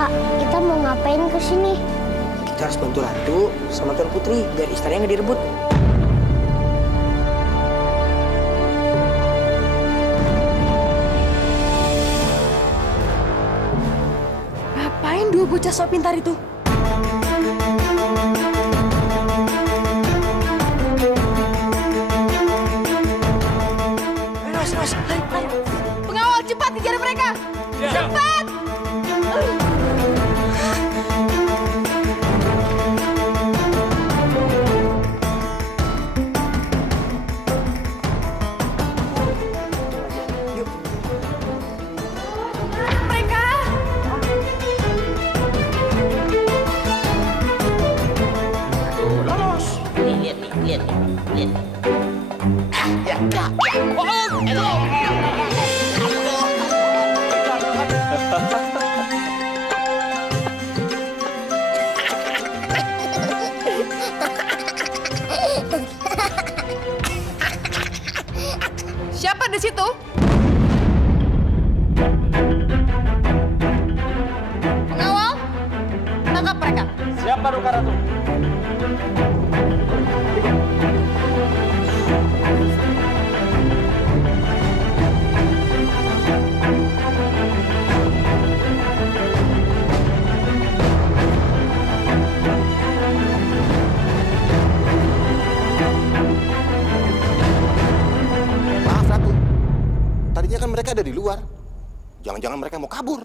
Kak, kita mau ngapain ke sini? Kita harus bantu Ratu sama Tuan Putri biar istananya nggak direbut. Ngapain dua bocah sok pintar itu? Mas. Pengawal cepat kejar mereka! Cepat! Yuk. Mereka! Lolos. Lihat nih. Siapa di situ? Pengawal, tangkap mereka. Siapa Ruka Ratu? Maaf Ratu, tadinya kan mereka ada di luar. Jangan-jangan mereka mau kabur.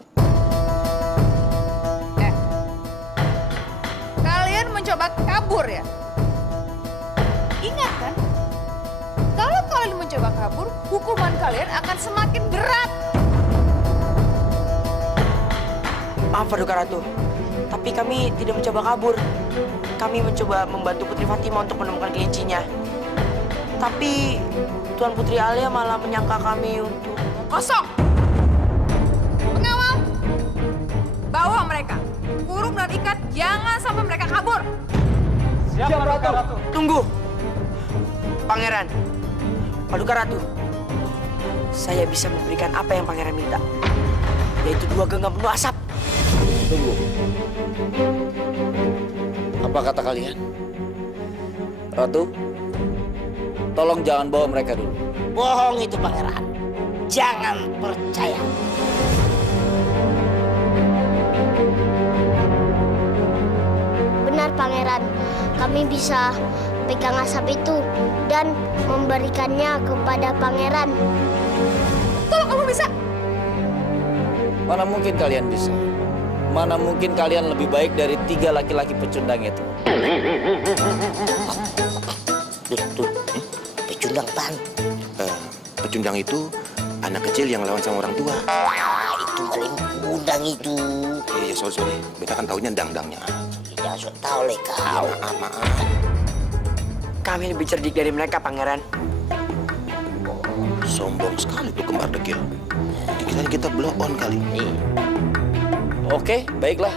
Kalian mencoba kabur ya? Ingat kan? Kalau kalian mencoba kabur, hukuman kalian akan semakin berat. Maaf Paduka Ratu, tapi kami tidak mencoba kabur. Kami mencoba membantu Putri Fatima untuk menemukan kelincinya. Tapi Tuan Putri Alia malah menyangka kami untuk... Kosong! Pengawal, bawa mereka. Kurung dan ikat, jangan sampai mereka kabur. Siapa Ruka Ratu? Tunggu! Pangeran, Paduka Ratu, saya bisa memberikan apa yang Pangeran minta, yaitu 2 genggam penuh asap. Tunggu. Apa kata kalian? Ratu, tolong jangan bawa mereka dulu. Bohong itu pangeran. Jangan percaya. Benar Pangeran, kami bisa pegang asap itu dan memberikannya kepada Pangeran. Kalau kamu bisa, Mana mungkin kalian bisa? Mana mungkin kalian lebih baik dari 3 laki-laki pecundang itu? Tuh. Pecundang pan. Pecundang itu anak kecil yang lawan sama orang tua. Itu paling udang itu. Iya, sorry. Beta kan taunya dangdangnya. Jangan sok tahu le kau. Maaf. Kami lebih cerdik dari mereka, Pangeran. Sombong sekali tuh kembar dekil. Dikira kita blow on kali. Oke, baiklah.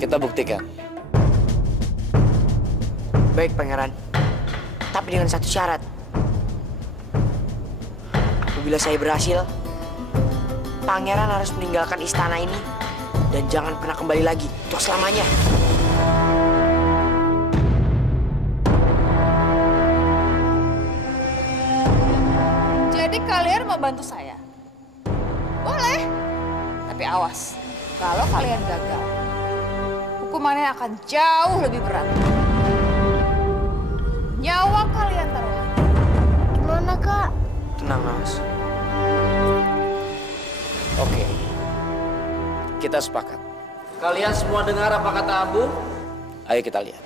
Kita buktikan. Baik, Pangeran. Tapi dengan satu syarat. Apabila saya berhasil, Pangeran harus meninggalkan istana ini dan jangan pernah kembali lagi untuk selamanya. jadi kalian mau bantu saya? Boleh. Tapi awas, kalau kalian gagal, hukumannya akan jauh lebih berat. Nyawa kalian taruhan. Gimana Kak? Tenang, Mas. Oke. Kita sepakat. Kalian semua dengar apa kata Abu? Ayo kita lihat.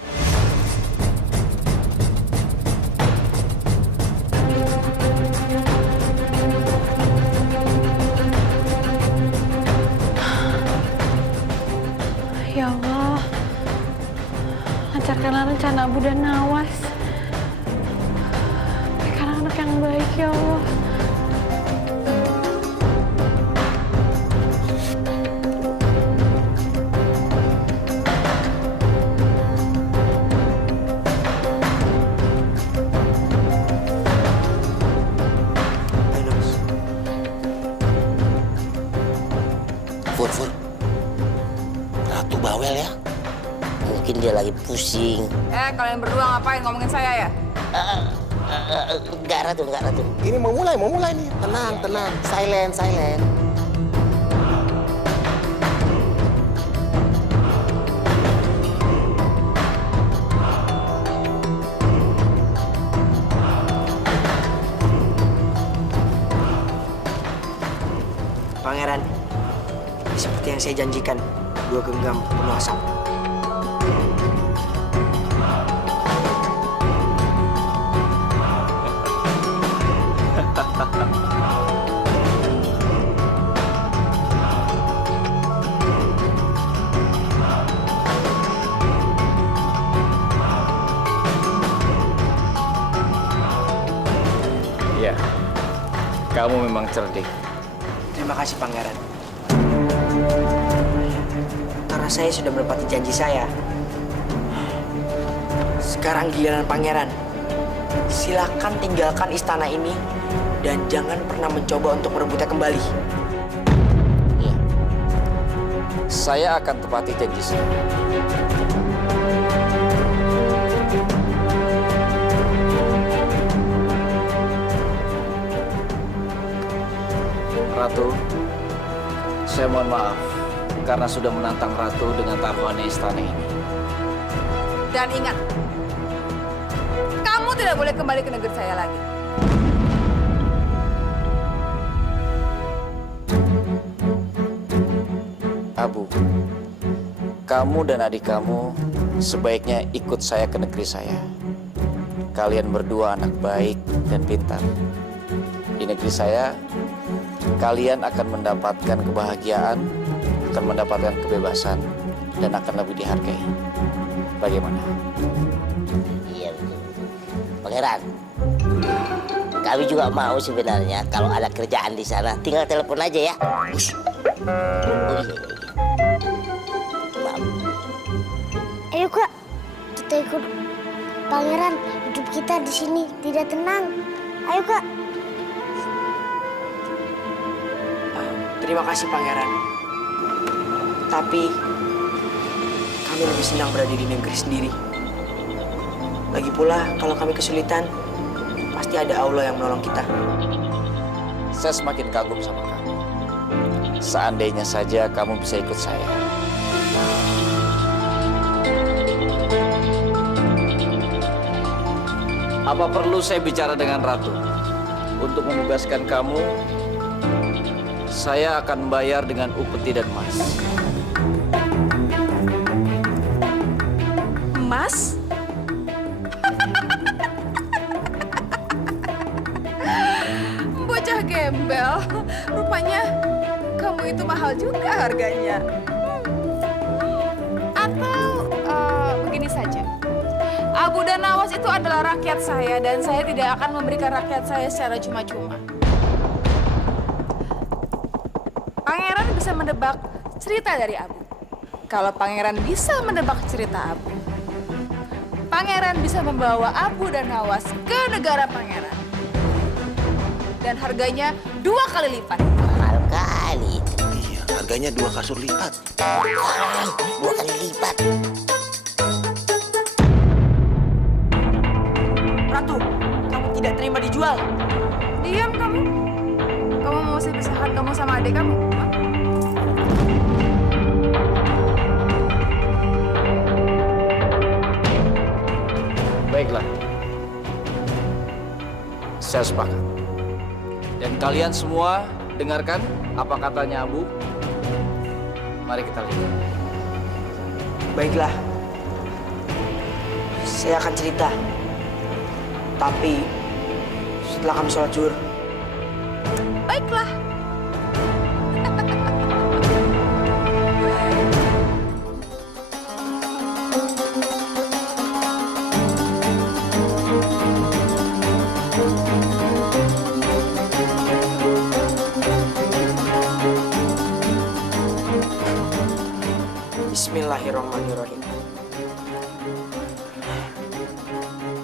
Ya Allah, lancarkanlah rencana Abu dan Nawas. Berikan anak yang baik, ya Allah. Fur. Ratu bawel ya. Mungkin dia lagi pusing. Kalian berdua ngapain ngomongin saya ya? Enggak, Ratu, enggak, Ratu. Ini mau mulai nih. Tenang, tenang. Silent, silent. Pangeran, seperti yang saya janjikan, 2 genggam penuh asap. Iya, kamu memang cerdik. Terima kasih, Pangeran. Karena saya sudah menepati janji saya. Sekarang giliran Pangeran. Silakan tinggalkan istana ini dan jangan pernah mencoba untuk merebutnya kembali. Iya. Saya akan tepati janji saya. Ratu, saya mohon maaf karena sudah menantang Ratu dengan taruhannya istana ini. Dan ingat, kamu tidak boleh kembali ke negeri saya lagi. Abu, kamu dan adik kamu sebaiknya ikut saya ke negeri saya. Kalian berdua anak baik dan pintar. Di negeri saya, kalian akan mendapatkan kebahagiaan, akan mendapatkan kebebasan, dan akan lebih dihargai. Bagaimana? Iya, betul. Pangeran, kami juga mau sebenarnya kalau ada kerjaan di sana, tinggal telepon aja ya. Ush. Oh iya. Maaf. Ayo Kak, kita ikut Pangeran. Hidup kita di sini tidak tenang. Ayo Kak. Terima kasih, Pangeran. Tapi kami lebih senang berada di negeri sendiri. Lagi pula, kalau kami kesulitan, pasti ada Allah yang menolong kita. Saya semakin kagum sama kamu. Seandainya saja kamu bisa ikut saya. Apa perlu saya bicara dengan Ratu untuk membebaskan kamu? Saya akan bayar dengan upeti dan emas. Mas? Bocah gembel. Rupanya kamu itu mahal juga harganya. Atau begini saja. Abu dan Nawas itu adalah rakyat saya dan saya tidak akan memberikan rakyat saya secara cuma-cuma. Pangeran bisa menebak cerita dari Abu. Kalau Pangeran bisa menebak cerita Abu, Pangeran bisa membawa Abu dan Nawas ke negara Pangeran. Dan harganya 2 kali lipat. Mahal kali. Iya, harganya 2 kasur lipat. 2 kali lipat. Ratu, kamu tidak terima dijual. Diam kamu. Kamu mau saya pisahkan kamu sama adik kamu? Hah? Baiklah. Saya sepakat. Dan kalian semua dengarkan apa katanya Abu. Mari kita lihat. Baiklah. Saya akan cerita. Tapi setelah kami sholat zuhur. Baiklah. Bismillahirrahmanirrahim.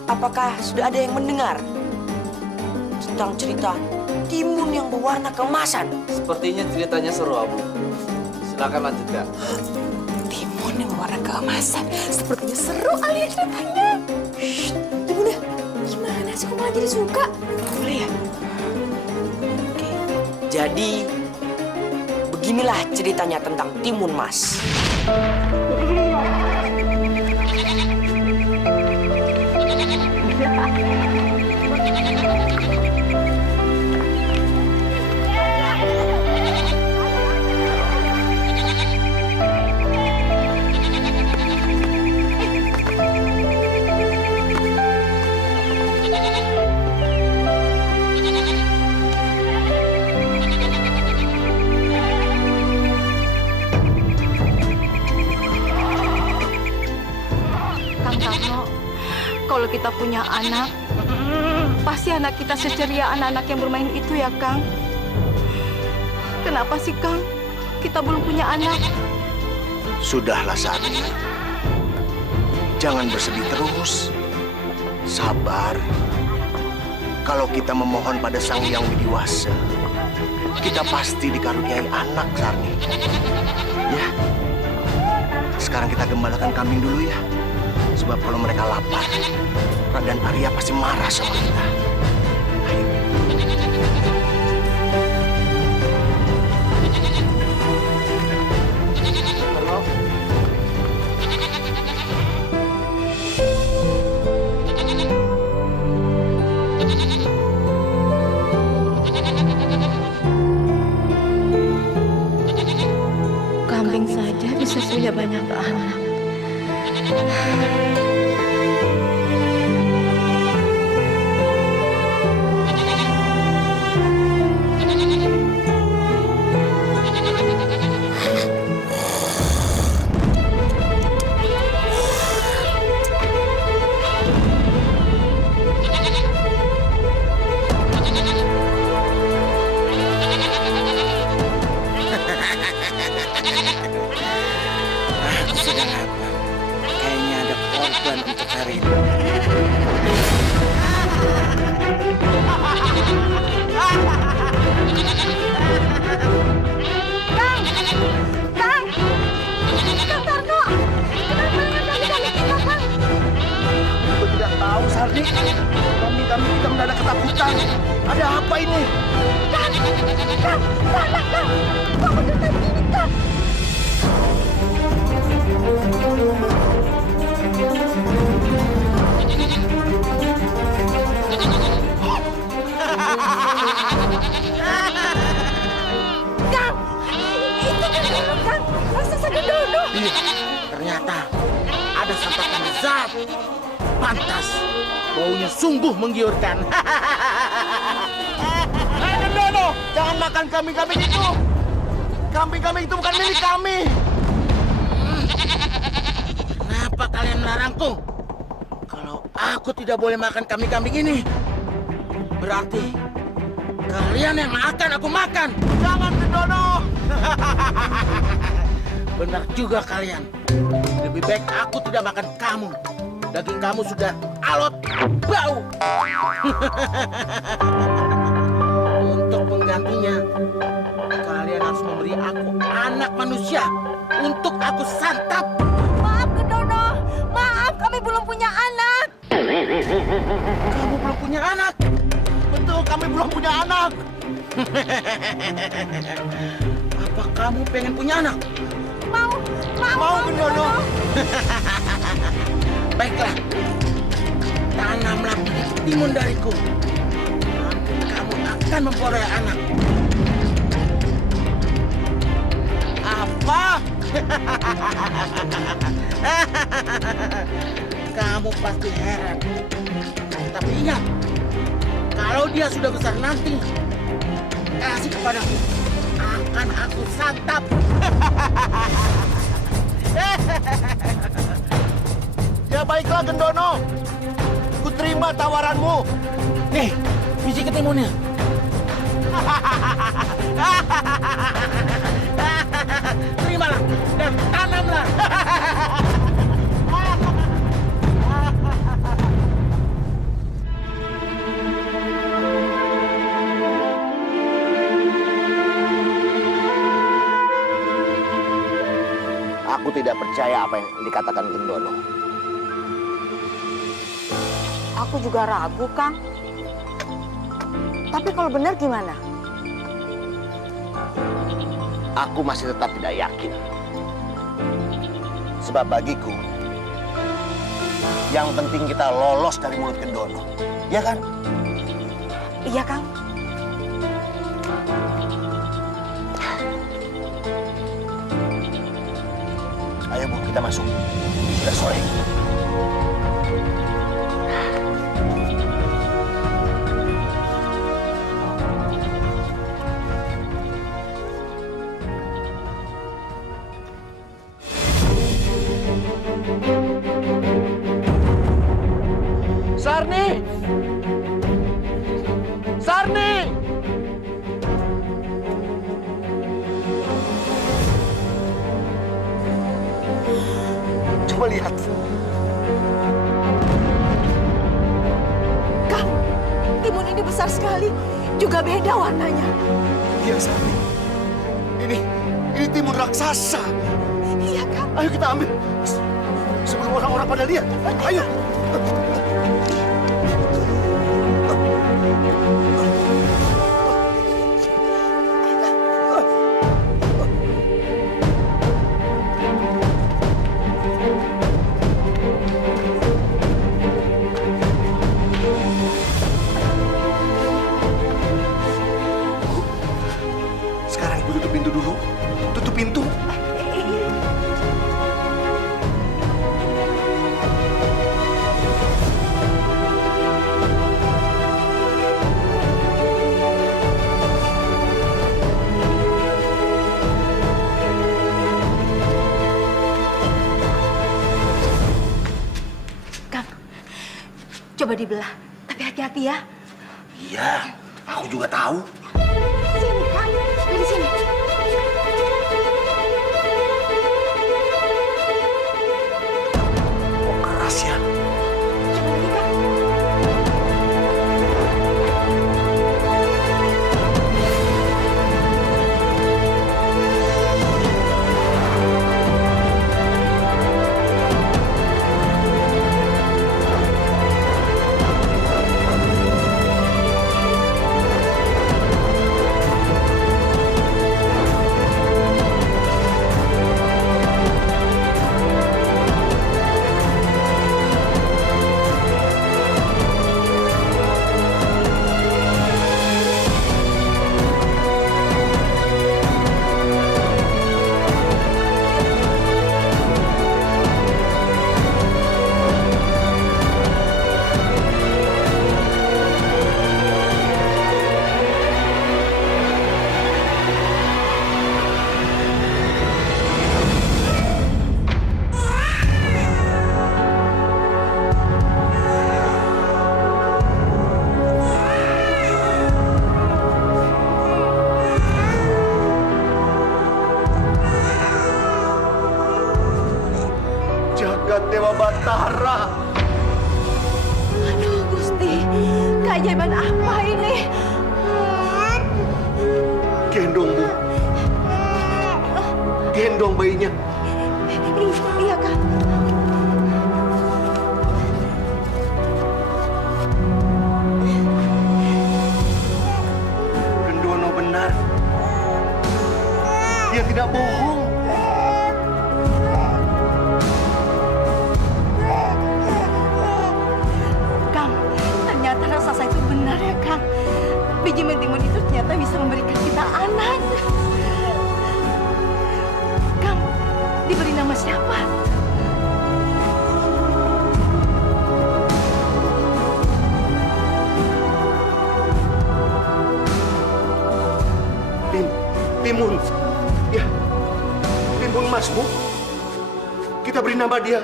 Apakah sudah ada yang mendengar tentang cerita timun yang berwarna keemasan? Sepertinya ceritanya seru, Abu. Silakan lanjutkan. timun yang berwarna keemasan. Sepertinya seru Alia ceritanya. Shh, Bunda, gimana sih kok malah jadi suka? Boleh ya? Oke. Jadi beginilah ceritanya tentang timun mas. Kang Tarno, kalau kita punya anak, pasti anak kita seceria anak-anak yang bermain itu ya, Kang. Kenapa sih, Kang? Kita belum punya anak. Sudahlah, Sari. Jangan bersedih terus. Sabar. Kalau kita memohon pada Sang Hyang Widiwasa, kita pasti dikaruniai anak, Sarni. Ya. Sekarang kita gembalakan kambing dulu ya. Sebab kalau mereka lapar, Raden Arya pasti marah sama kita. Ayo. Kambing saja bisa punya banyak anak. Aku sedang lapar. Kayaknya ada korban untuk hari ini. Kang Tarno, kenapa dengan kambing-kambing kita, Kang? Aku tidak tahu, Sarni. Kambing-kambing kita mendadak ketakutan. Ada apa ini? Kang, kok begitu begini, Kang? Kang, itu kan Kang, raksasa Gendono. Iya, ternyata ada santapan zat. Pantas, baunya sungguh menggiurkan. Hei Gendono, jangan makan kambing-kambing itu. Kambing-kambing itu bukan milik kami. Kenapa kalian melarangku? Kalau aku tidak boleh makan kambing-kambing ini, berarti kalian yang akan aku makan. Jangan, Gendono. Benar juga kalian. Lebih baik aku tidak makan kamu. Daging kamu sudah alot, bau. Untuk penggantinya, kalian harus memberi aku anak manusia untuk aku santap. Maaf Gendono, maaf kami belum punya anak. Kamu belum punya anak? Betul, kami belum punya anak. Apa kamu pengen punya anak? Mau Gendono. Baiklah, tanamlah bibit timun dariku. Nanti kamu akan memperoleh anak. Apa? Kamu pasti heran. Tapi ingat, kalau dia sudah besar nanti, kasih kepadaku. Akan aku santap. Ya baiklah Gendono, ku terima tawaranmu. Nih, biji ketimunnya. Terimalah dan tanamlah. Aku tidak percaya apa yang dikatakan Gendono. Aku juga ragu, Kang. Tapi kalau benar gimana? Aku masih tetap tidak yakin. Sebab bagiku, yang penting kita lolos dari mulut Gendono. Ya kan? Iya, Kang. Ayo Bu, kita masuk. Sudah sore. Sarni! Sarni! Coba lihat. Kang, timun ini besar sekali. Juga beda warnanya. Iya, Sarni. Ini timun raksasa. Iya, Kang. Ayo kita ambil. Sebelum orang-orang pada lihat. Ayo. Sekarang Ibu tutup pintu dulu. Tutup pintu. Kang, coba dibelah. Tapi hati-hati ya. Iya, aku juga tahu. Sini, Kang. Dari sini. Oh, keras ya. Coba lagi, Kang. Jagat Dewa Batara. Aduh, Gusti. Keajaiban apa ini? Gendong, Bu. Gendong bayinya. Iya, Kang. Gendono benar. Dia tidak bohong. Kang, ternyata raksasa itu benar ya, Kang. Biji mentimun itu ternyata bisa memberikan kita anak. Kang, diberi nama siapa? Timun. Ya. Timun Mas, Bu. Kita beri nama dia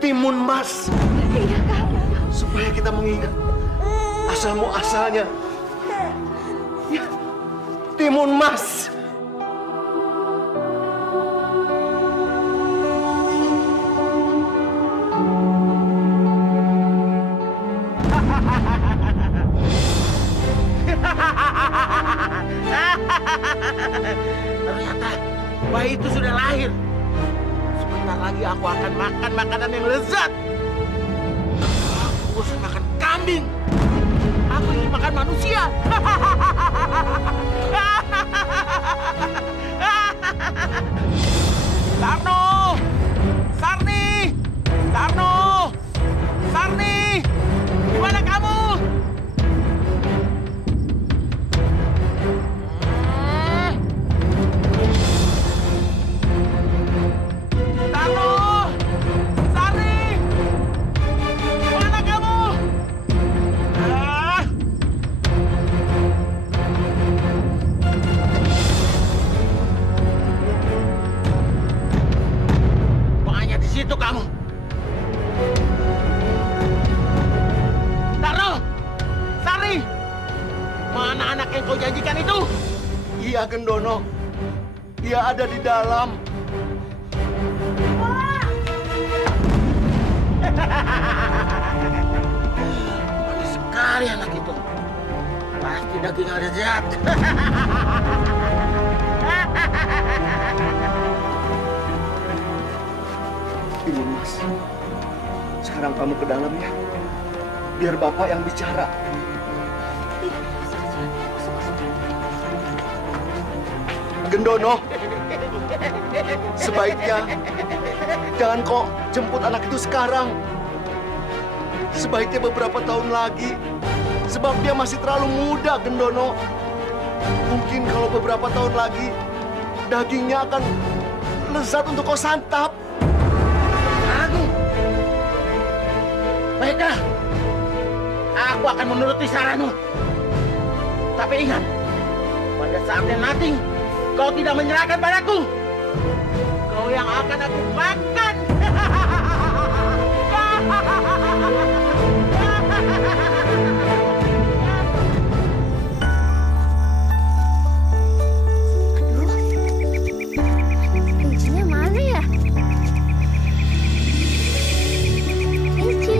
Timun Mas. Iya, Kang. Supaya kita mengingat asal muasalnya. Ya. Timun Mas. Ternyata bayi itu sudah lahir. sebentar lagi aku akan makan makanan yang lezat. Aku bosan makan kambing. Aku ingin makan manusia. Sarno! Sarni! Sarno! Sarni! Di mana kamu? Sarno! Sarni! Di mana kamu? Ah! Makanya di situ kamu. Sarno! Sarni! Mana anak yang kau janjikan itu? Iya, Gendono. Dia ada di dalam. Manis sekali anak itu. Pasti daging lezat. Timun Mas, sekarang kamu ke dalam ya. Biar Bapak yang bicara. Gendono, sebaiknya jangan kok jemput anak itu sekarang. Sebaiknya beberapa tahun lagi, sebab dia masih terlalu muda, Gendono. Mungkin kalau beberapa tahun lagi, dagingnya akan lezat untuk kau santap. Aku, baiklah, aku akan menuruti saranmu. Tapi ingat, pada saatnya nanti, kau tidak menyerahkan padaku. Kau yang akan aku makan. Kuncinya mana ya? Kunci.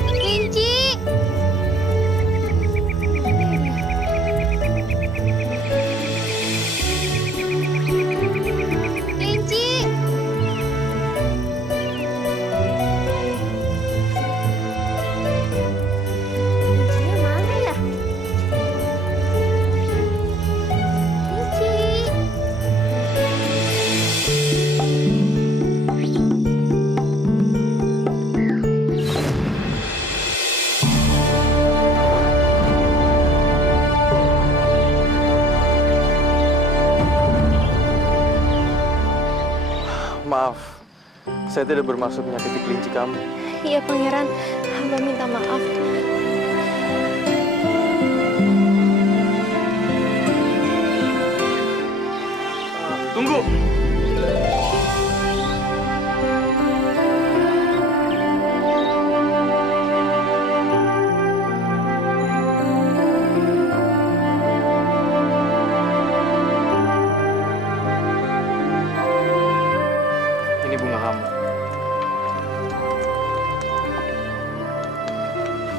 Kunci. Kunci. Kuncinya mana ya? Kunci. Maaf, saya tidak bermaksud menyakiti kelinci kamu. Iya, Pangeran. Hamba minta maaf. Tunggu! Ini bunga kamu.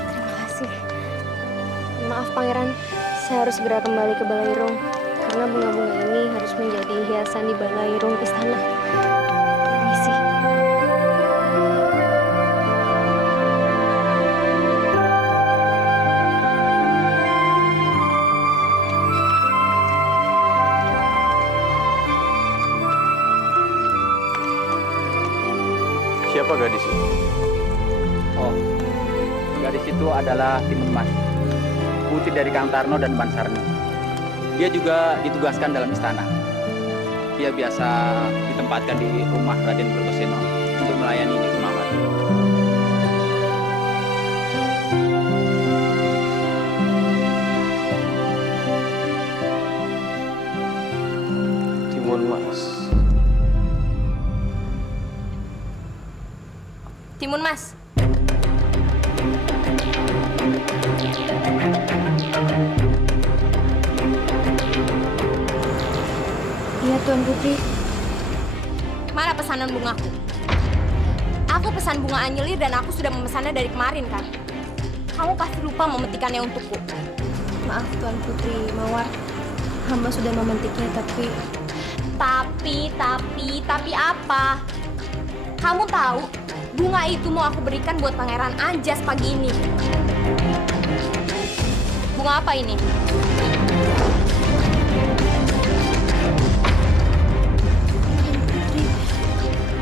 Terima kasih. Maaf, Pangeran. Saya harus segera kembali ke Balairung. Karena bunga-bunga ini harus menjadi hiasan di Balairung istana. Permisi. Siapa gadis itu? Oh, gadis itu adalah Timun Mas, putri dari Kang Tarno dan Ban Sarni. Dia juga ditugaskan dalam istana. Dia biasa ditempatkan di rumah Raden Kertoseno untuk melayani di Kemawar. Timun Mas. Timun Mas. Iya, Tuan Putri. Mana pesanan bungaku? Aku pesan bunga anyelir dan aku sudah memesannya dari kemarin, kan? kamu pasti lupa memetikannya untukku. Maaf Tuan Putri Mawar, hamba sudah memetiknya tapi Tapi apa? Kamu tahu, bunga itu mau aku berikan buat Pangeran Anjas pagi ini. Bunga apa ini?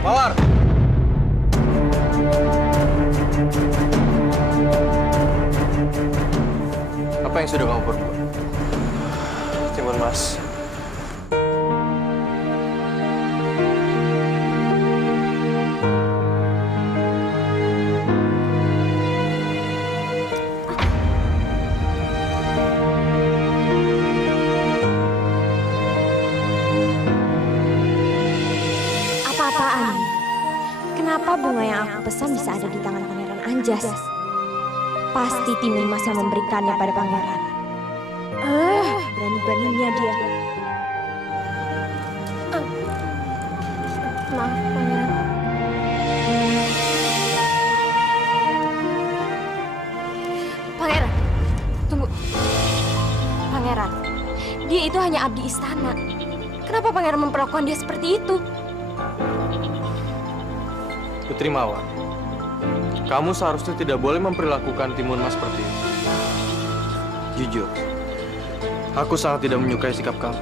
Mawar! Apa yang sudah kamu perbuat? Timun Mas. apa-apaan. Kenapa bunga yang aku pesan bisa ada di tangan Pangeran Anjas? Pasti Timun Mas yang memberikannya pada pangeran. Berani-beraninya dia. Maaf, Pangeran. Pangeran, tunggu. Pangeran, dia itu hanya abdi istana. Kenapa Pangeran memperlakukan dia seperti itu? Putri Mawar, kamu seharusnya tidak boleh memperlakukan Timun Mas seperti itu. Jujur, aku sangat tidak menyukai sikap kamu.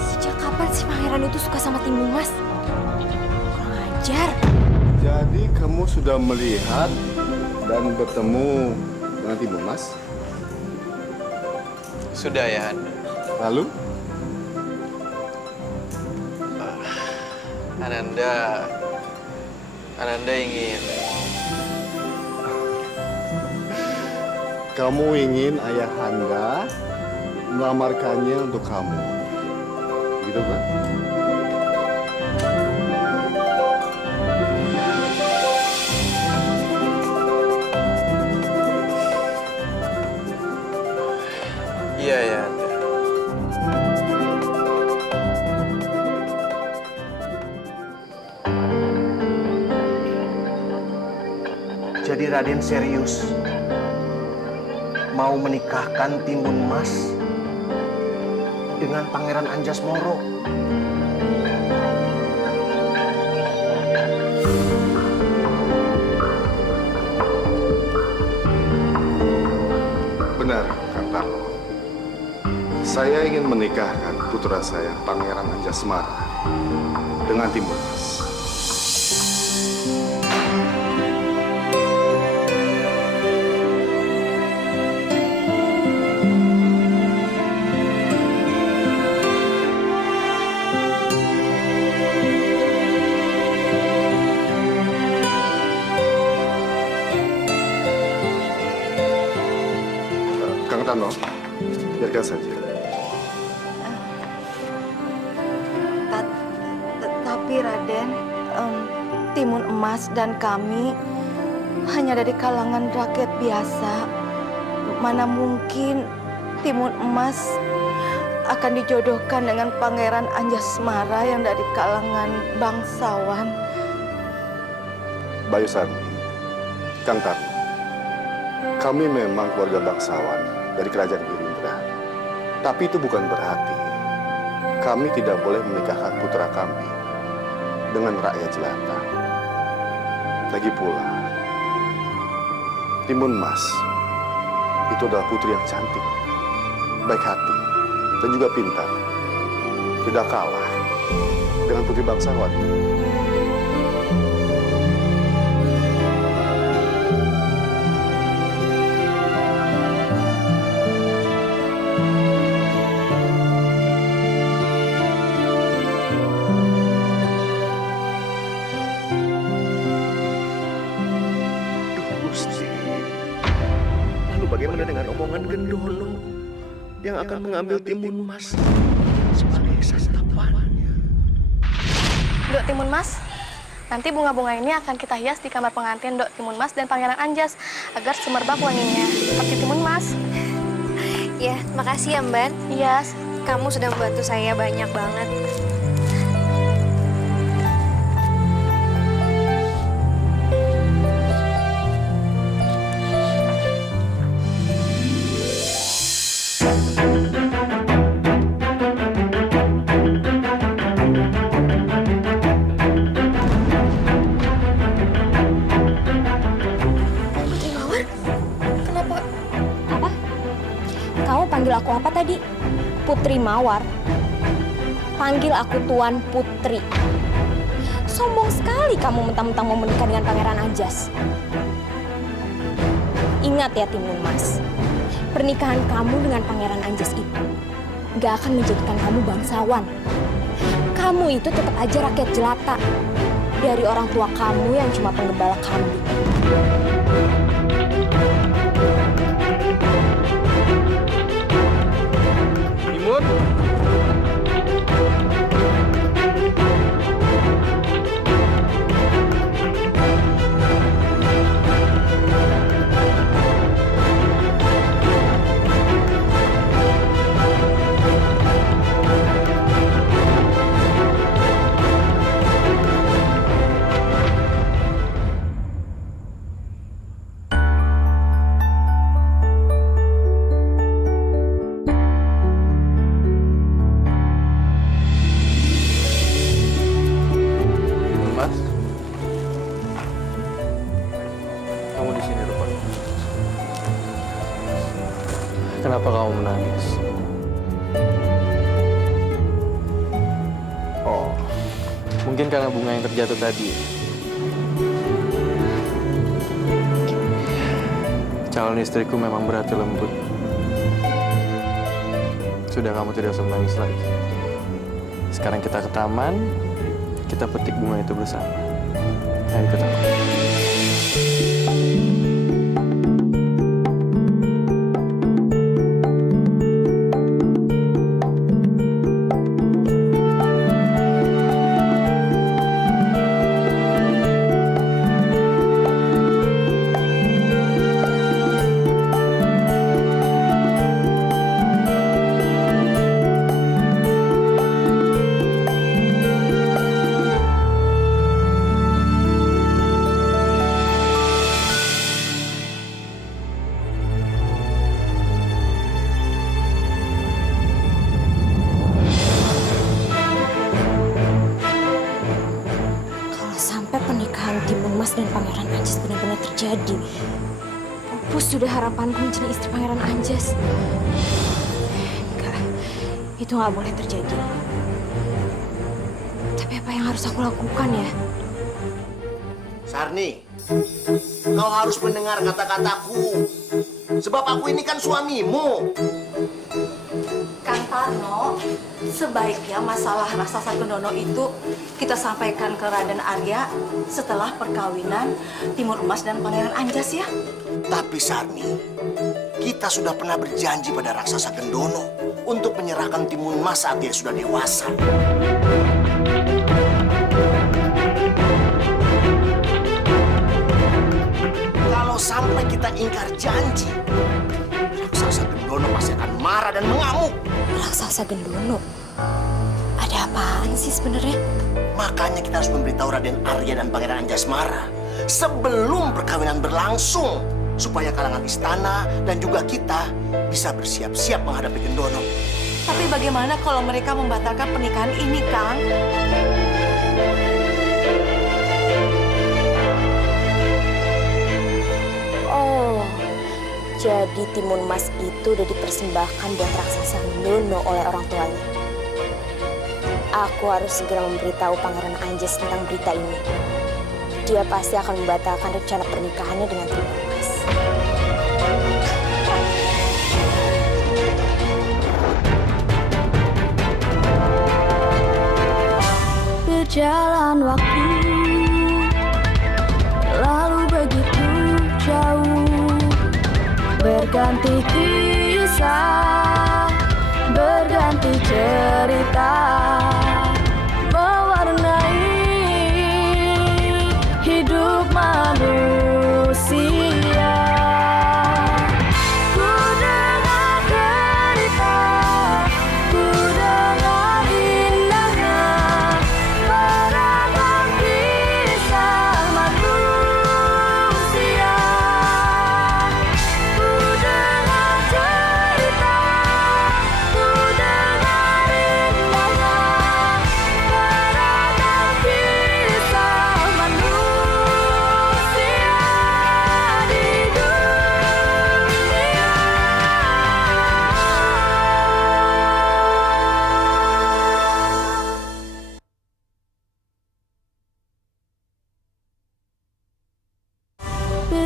Sejak kapan sih Pangeran itu suka sama Timun Mas? Kurang ajar. Jadi kamu sudah melihat dan bertemu dengan Timun Mas? Sudah ya, Anda. Lalu? Ananda ingin... Kamu ingin ayahanda melamarkannya untuk kamu. Begitu kan? Iya ya, Anda. Jadi Raden serius mau menikahkan Timun Mas dengan Pangeran Anjas Moro. Benar, Kang Tarno. Saya ingin menikahkan putra saya, Pangeran Anjasmara, dengan Timun Mas. Kang Tarno, biarkan saja. Tapi Raden, Timun Emas dan kami hanya dari kalangan rakyat biasa. Mana mungkin Timun Emas akan dijodohkan dengan Pangeran Anjasmara yang dari kalangan bangsawan. Bayu Sarmi, Kang Tarno, kami memang keluarga bangsawan dari kerajaan Girindra. Tapi itu bukan berarti kami tidak boleh menikahkan putra kami dengan rakyat jelata. Lagi pula, Timun Mas itu adalah putri yang cantik, baik hati, dan juga pintar. Tidak kalah dengan putri bangsawan. Bagaimana dengan omongan Gendolo yang akan mengambil Timun Mas sebagai santapannya? Dok Timun Mas, nanti bunga-bunga ini akan kita hias di kamar pengantin Dok Timun Mas dan Pangeran Anjas agar semerbak wanginya seperti Timun Mas. Ya, makasih ya Mbak. Iya. Kamu sudah membantu saya banyak banget. Putri Mawar? Kenapa? Apa? Kamu panggil aku apa tadi? Putri Mawar? Panggil aku Tuan Putri. Sombong sekali kamu mentang-mentang mau menikah dengan Pangeran Anjas. Ingat ya Timun Mas, pernikahan kamu dengan Pangeran Anjas itu gak akan menjadikan kamu bangsawan. Kamu itu tetap aja rakyat jelata dari orang tua kamu yang cuma penggembala kambing. Timun? Mas, kamu di sini rupanya. Kenapa kamu menangis? Oh, mungkin karena bunga yang terjatuh tadi. Calon istriku memang berhati lembut. Sudah, kamu tidak usah menangis lagi. Sekarang kita ke taman. Kita petik bunga itu bersama. Ayo ikut aku. Timun Mas dan Pangeran Anjas benar-benar terjadi. Pupus sudah harapanku menjadi istri Pangeran Anjas. Enggak, itu nggak boleh terjadi. Tapi apa yang harus aku lakukan ya? Sarni, kau harus mendengar kata-kataku. Sebab aku ini kan suamimu. Kang Tarno, sebaiknya masalah raksasa Gendono itu kita sampaikan ke Raden Arya setelah perkawinan Timur Emas dan Pangeran Anjas ya. Tapi Sarni, kita sudah pernah berjanji pada raksasa Gendono untuk menyerahkan Timun Mas saat dia sudah dewasa. Kalau sampai kita ingkar janji, raksasa Gendono pasti akan marah dan mengamuk. Raksasa Gendono? Ada apaan sih sebenarnya? Makanya kita harus memberitahu Raden Arya dan Pangeran Anjasmara sebelum perkawinan berlangsung, supaya kalangan istana dan juga kita bisa bersiap-siap menghadapi Gendono. Tapi bagaimana kalau mereka membatalkan pernikahan ini, Kang? Oh, jadi Timun Mas itu udah dipersembahkan buat raksasa Gendono oleh orang tuanya. Aku harus segera memberitahu Pangeran Anjas tentang berita ini. Dia pasti akan membatalkan rencana pernikahannya dengan Timun Mas. Berjalan waktu, lalu begitu jauh, berganti kisah, berganti cerita, mewarnai hidup manusia. Ku dengarkan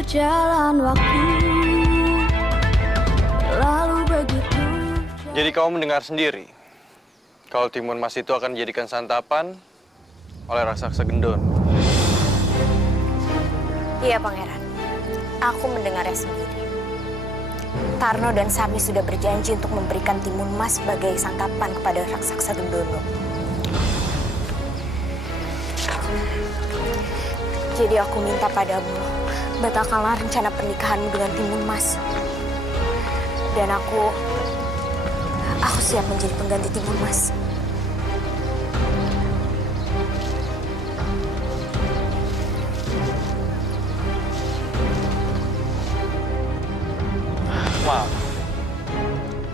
berjalan waktu, lalu begitu. Jadi kamu mendengar sendiri, kalau timun mas itu akan dijadikan santapan oleh raksasa gendon. Iya, Pangeran. Aku mendengarnya sendiri. Tarno dan Sami sudah berjanji untuk memberikan timun mas sebagai santapan kepada raksasa Gendono. Jadi aku minta padamu, batalkanlah rencana pernikahanmu dengan timun mas. Dan aku siap menjadi pengganti timun mas. Maaf,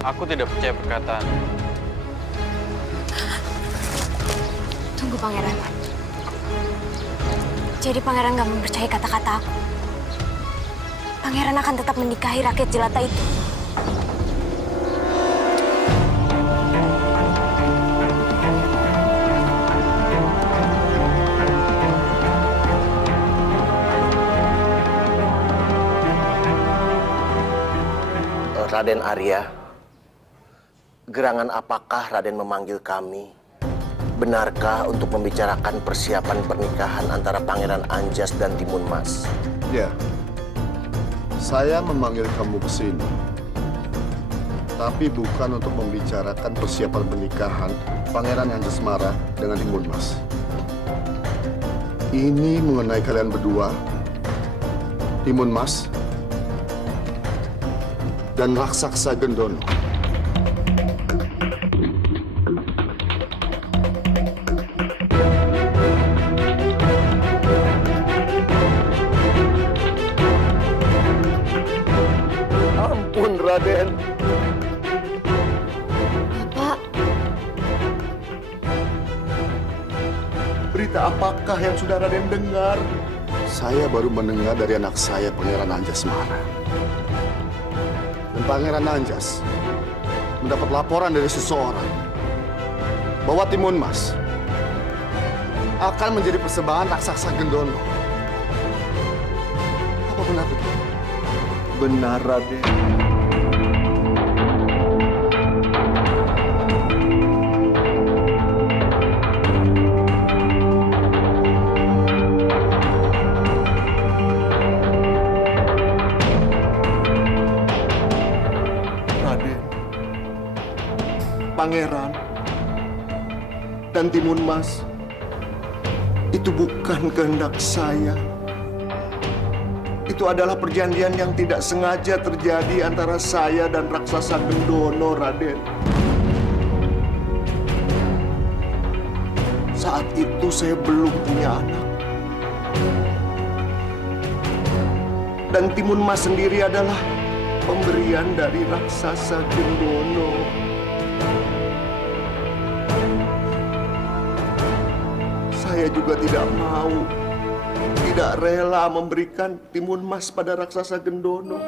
aku tidak percaya perkataan. Tunggu, Pangeran. Jadi Pangeran gak mempercayai kata-kata aku. Pangeran akan tetap menikahi rakyat jelata itu. Raden Arya, gerangan apakah Raden memanggil kami? Benarkah untuk membicarakan persiapan pernikahan antara Pangeran Anjas dan Timun Mas? Ya, saya memanggil kamu ke sini. Tapi bukan untuk membicarakan persiapan pernikahan Pangeran Anjasmara dengan Timun Mas. Ini mengenai kalian berdua, Timun Mas dan raksasa Gendono. Ampun, Raden. Bapak, Berita apakah yang sudah Raden dengar? Saya baru mendengar dari anak saya, Pangeran Anjasmara. Dan Pangeran Anjas mendapat laporan dari seseorang bahwa Timun Mas akan menjadi persembahan raksasa Gendono. Apa benar begitu? Benar, Raden. Pangeran dan Timun Mas itu bukan kehendak saya. Itu adalah perjanjian yang tidak sengaja terjadi antara saya dan raksasa Gendono, Raden. Saat itu saya belum punya anak. Dan Timun Mas sendiri adalah pemberian dari raksasa Gendono. Saya juga tidak mau, tidak rela memberikan Timun Mas pada raksasa Gendono.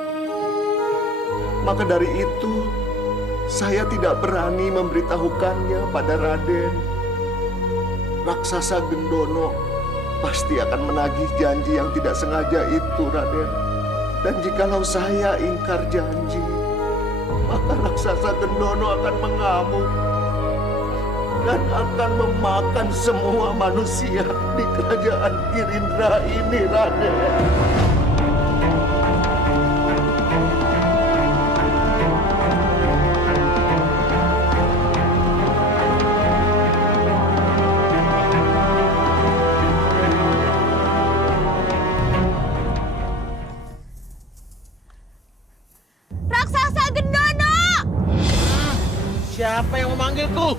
Maka dari itu, saya tidak berani memberitahukannya pada Raden. Raksasa Gendono pasti akan menagih janji yang tidak sengaja itu, Raden. Dan jikalau saya ingkar janji, maka raksasa Gendono akan mengamuk dan akan memakan semua manusia di kerajaan Girindra ini, Raden. Raksasa Gendono! Siapa yang memanggilku?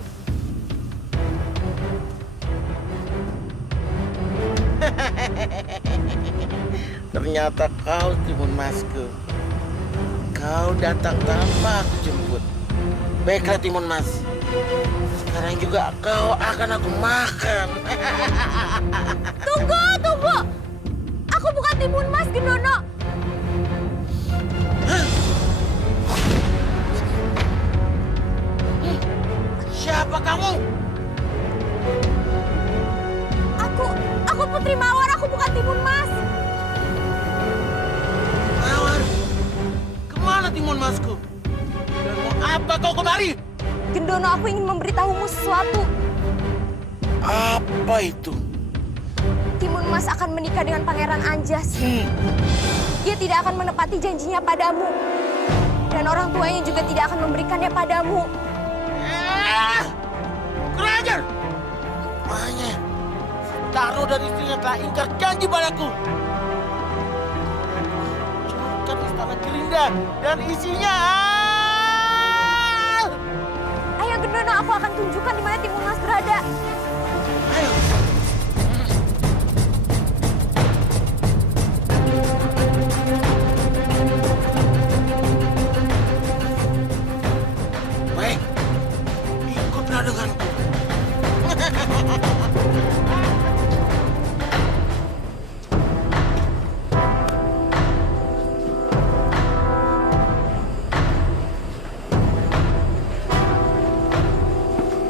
Ternyata kau, Timun Masku. Kau datang tanpa aku jemput. Baiklah, Timun Mas. Sekarang juga kau akan aku makan. Tunggu, tunggu! Aku bukan Timun Mas, Gendono. Siapa kamu? Aku Putri Mawar, aku bukan Timun Mas. Timun Masku? Dan mau apa kau kemari? Gendono, aku ingin memberitahumu sesuatu. Apa itu? Timun Mas akan menikah dengan Pangeran Anjas. Dia tidak akan menepati janjinya padamu. Dan orang tuanya juga tidak akan memberikannya padamu. Kurang ajar! Makanya, Tarno dan istrinya telah ingkar janji padaku. Hancurkan istana Girinda dan isinya. Ayo Gendono, aku akan tunjukkan di mana Timun Mas berada. Ayo. Baik, ikutlah denganku.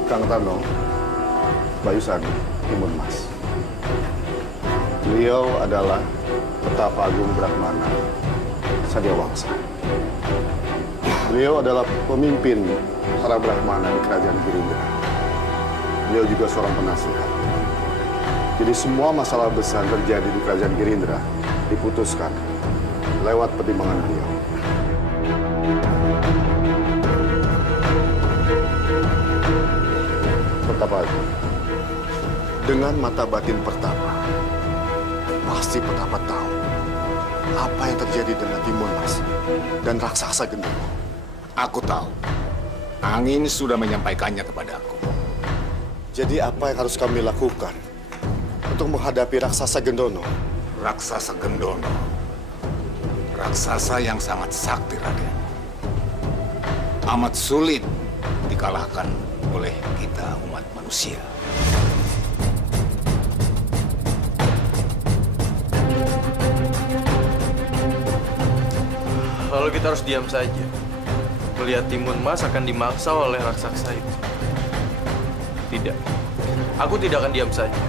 Kang Tarno, Bayu Sadi, Timun Mas. Beliau adalah Petapa Agung Brahmana Sadyawangsa. Beliau adalah pemimpin para Brahmana di Kerajaan Girinda. Beliau juga seorang penasihat. Jadi semua masalah besar terjadi di Kerajaan Girindra diputuskan lewat pertimbangan beliau. Pertapa itu, dengan mata batin Pertapa, pasti Pertapa tahu apa yang terjadi dengan Timun Mas dan raksasa Gendono. Aku tahu. Angin sudah menyampaikannya kepadaku. Jadi apa yang harus kami lakukan untuk menghadapi raksasa Gendono? Raksasa Gendono. Raksasa yang sangat sakti, Raden. Amat sulit dikalahkan oleh kita umat manusia. Lalu kita harus diam saja, melihat Timun Mas akan dimangsa oleh raksasa itu. Tidak, aku tidak akan diam saja.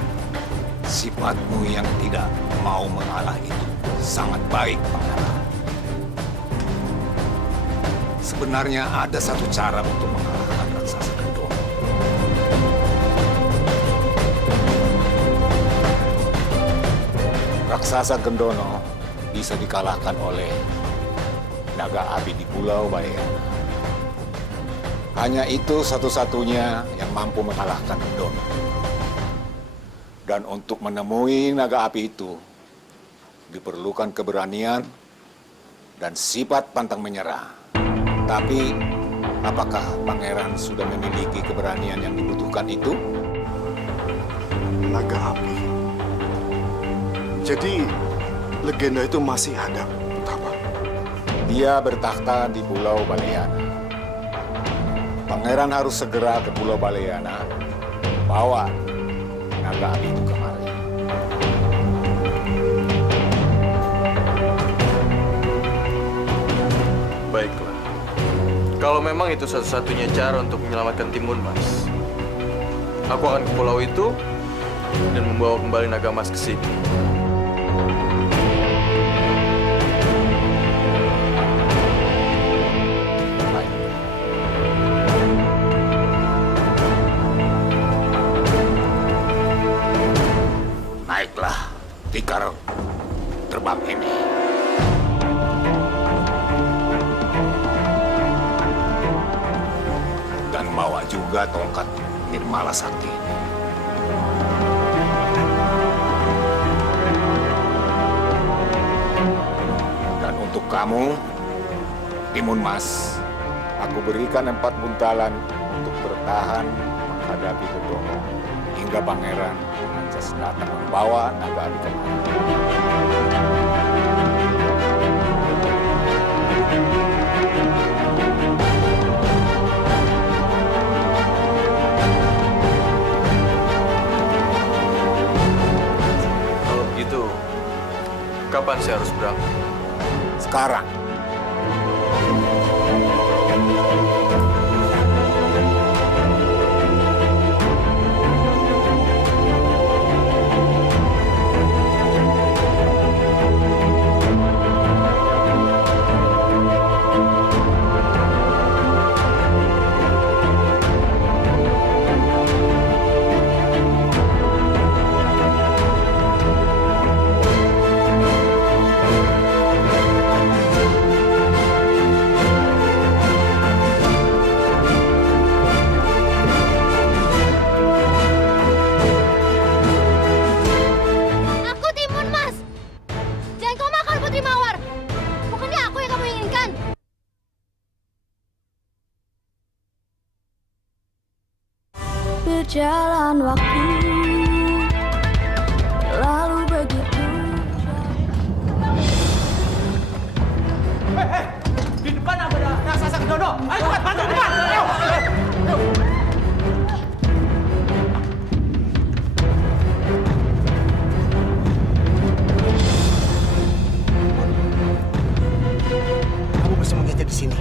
Sifatmu yang tidak mau mengalah itu sangat baik, Pangeran. Sebenarnya ada satu cara untuk mengalahkan raksasa Gendono. Raksasa Gendono bisa dikalahkan oleh naga api di Pulau Balayana. Hanya itu satu-satunya yang mampu mengalahkan Gendono. Dan untuk menemui naga api itu, diperlukan keberanian dan sifat pantang menyerah. Tapi, apakah Pangeran sudah memiliki keberanian yang dibutuhkan itu? Naga api. Jadi, legenda itu masih ada, Pertapa? Dia bertakhta di Pulau Balayana. Pangeran harus segera ke Pulau Balayana, bawa naga api itu kemari. Baiklah. Kalau memang itu satu-satunya cara untuk menyelamatkan Timun Mas, aku akan ke pulau itu dan membawa kembali naga emas ke sini. Naiklah tikar terbang ini. Dan bawa juga tongkat Nirmala Sakti ini. Dan untuk kamu, Timun Mas, aku berikan 4 buntalan untuk bertahan menghadapi Gendono hingga Pangeran Anjas datang membawa naga api kemari. Kalau begitu, kapan saya harus berangkat? Sekarang. berjalan waktu lalu begitu. Di depan ada raksasa Gendono. Ayo cepat bantu depan. Ayo. Kamu bersembunyi di sini.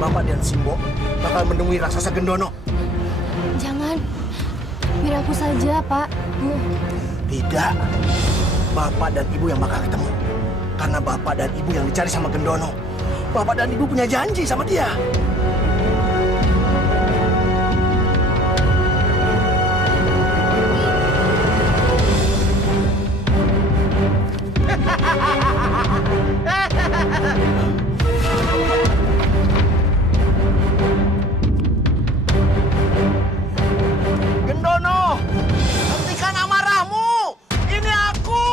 Bapak dan Simbo bakal menemui raksasa Gendono. Jangan. Biar aku saja, Pak. Bu. Tidak. Bapak dan Ibu yang bakal ketemu. Karena Bapak dan Ibu yang dicari sama Gendono. Bapak dan Ibu punya janji sama dia. Gendono, hentikan amarahmu. Ini aku.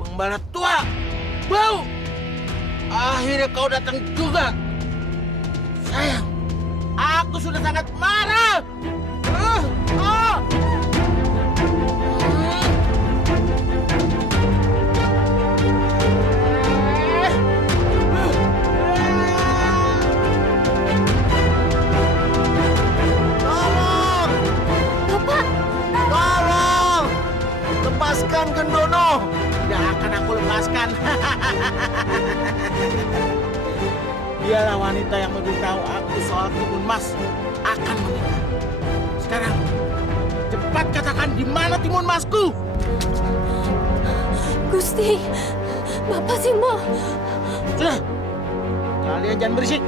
Pembala tua, bau. Akhirnya kau datang juga. Sayang, aku sudah sangat marah. Tolong! Bapak! Tolong! Lepaskan Gendono! Tidak akan aku lepaskan. Dialah wanita yang memberitahu aku soal Timun Mas akan menikah. Sekarang, cepat katakan di mana Timun Masku? Gusti, Bapak Simbo. Sudah, kalian jangan berisik.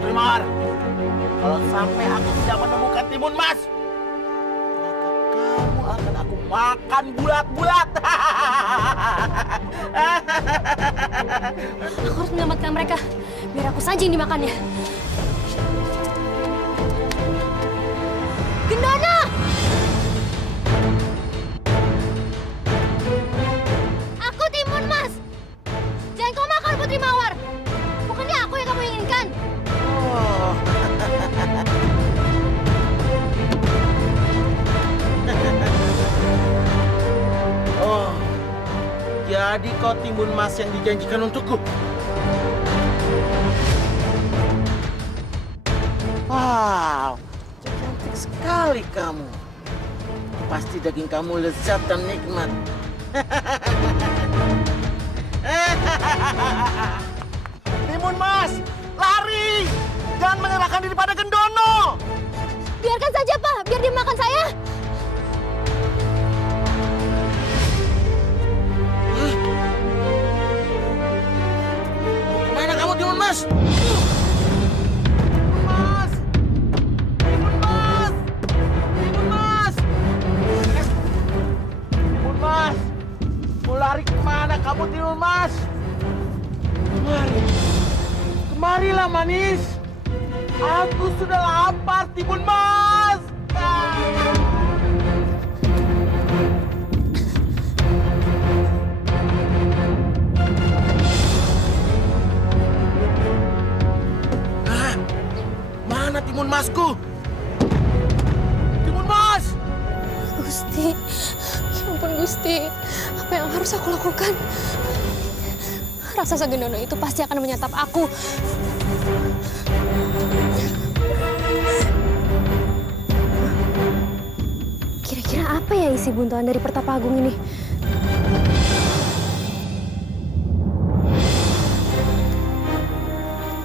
Putri Mawar, kalau sampai aku tidak menemukan Timun Mas, maka kamu akan aku makan bulat-bulat. Aku harus menyelamatkan mereka. Biar aku saja yang dimakannya. Gendono! Aku Timun Mas. Jangan kau makan Putri Mawar. Bukannya aku yang kamu inginkan. Oh. Oh, jadi kau Timun Mas yang dijanjikan untukku? Wow, cantik sekali kamu. Pasti daging kamu lezat dan nikmat. Timun Mas, lari! Jangan menyerahkan diri pada Gendono! Biarkan saja, Pak. Biar dia makan saya. Kemana kamu, Timun Mas? Timun Mas! Timun Mas! Timun Mas! Timun Mas! Mau lari kemana kamu, Timun Mas? Kemari. Kemarilah, manis. Aku sudah lapar, Timun Mas. Mana Timun Masku? Timun Mas! Gusti, ya ampun Gusti. Apa yang harus aku lakukan? Raksasa Gendono itu pasti akan menyantap aku. Kira-kira apa ya isi buntuan dari Pertapa Agung ini?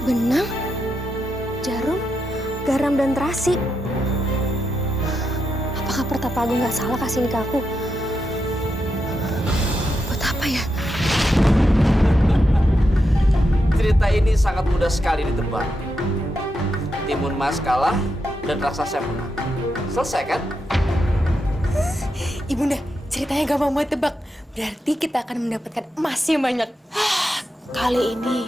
Benang, jarum, garam, dan terasi. Apakah Pertapa Agung nggak salah kasih ini ke aku? Buat apa ya? Cerita ini sangat mudah sekali ditebak. Timun Mas kalah dan raksasa menang. Selesai kan? Ibunda, ceritanya gampang banget tebak. Berarti kita akan mendapatkan emas yang banyak. kali ini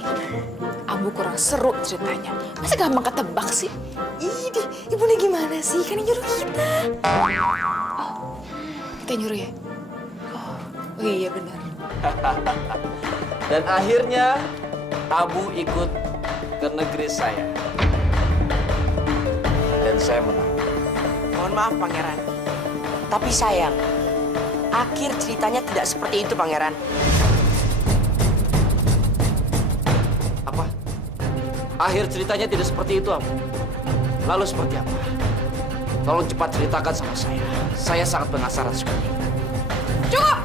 Abu kurang seru ceritanya. Masa gampang ketebak sih? Ih, Ibunda gimana sih? Kan yang nyuruh kita. Oh, kita nyuruh ya? Oh iya benar. Dan akhirnya Abu ikut ke negeri saya. Dan saya menang. Mohon maaf, Pangeran. Tapi sayang, akhir ceritanya tidak seperti itu, Pangeran. Apa? Akhir ceritanya tidak seperti itu, Abu. Lalu seperti apa? Tolong cepat ceritakan sama saya. Saya sangat penasaran sekali. Cukup!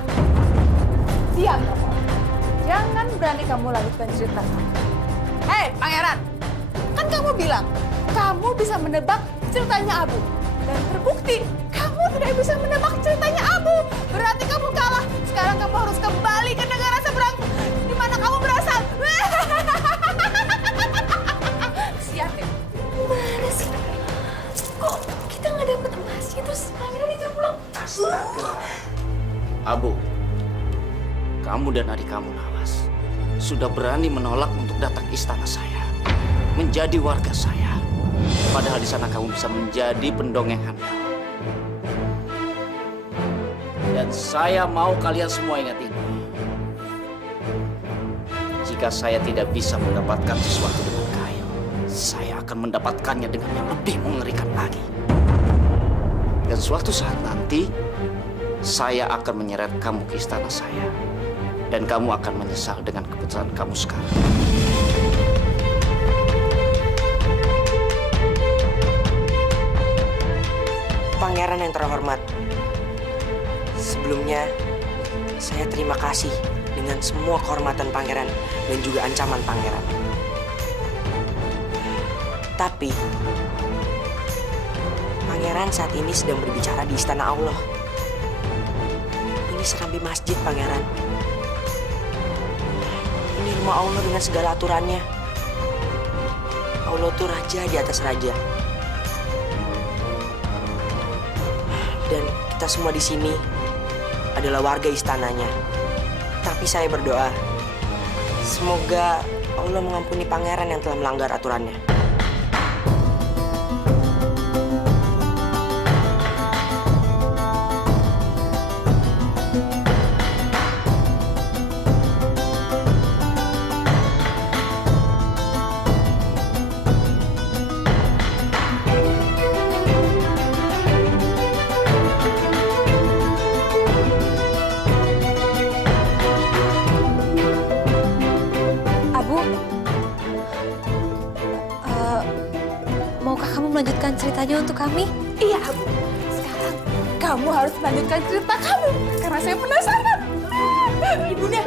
Diam kamu. Jangan berani kamu lanjutkan cerita. Hei, Pangeran. Kan kamu bilang, kamu bisa menebak ceritanya Abu. Dan terbukti, kamu tidak bisa menebak ceritanya Abu. Berarti kamu kalah. Sekarang kamu harus kembali ke negara seberang di mana kamu berasal. Siap ya? Gimana sih? Kok kita nggak dapet emasnya terus Pangeran itu pulang? Abu, kamu dan adik kamu Nawas sudah berani menolak untuk datang ke istana saya, menjadi warga saya. Padahal di sana kamu bisa menjadi pendongeng handal. Dan saya mau kalian semua ingat ini. Jika saya tidak bisa mendapatkan sesuatu dengan kail, saya akan mendapatkannya dengan yang lebih mengerikan lagi. Dan suatu saat nanti, saya akan menyeret kamu ke istana saya. Dan kamu akan menyesal dengan keputusan kamu sekarang. Pangeran yang terhormat, sebelumnya saya terima kasih dengan semua kehormatan Pangeran dan juga ancaman Pangeran. Tapi, Pangeran saat ini sedang berbicara di istana Allah. Ini serambi masjid, Pangeran. Ini rumah Allah dengan segala aturannya. Allah tuh raja di atas raja. Dan kita semua di sini adalah warga istananya. Tapi saya berdoa, semoga Allah mengampuni Pangeran yang telah melanggar aturannya. Maukah kamu melanjutkan ceritanya untuk kami? Iya, Abu. Sekarang kamu harus melanjutkan cerita kamu. Karena saya penasaran. Ibunda,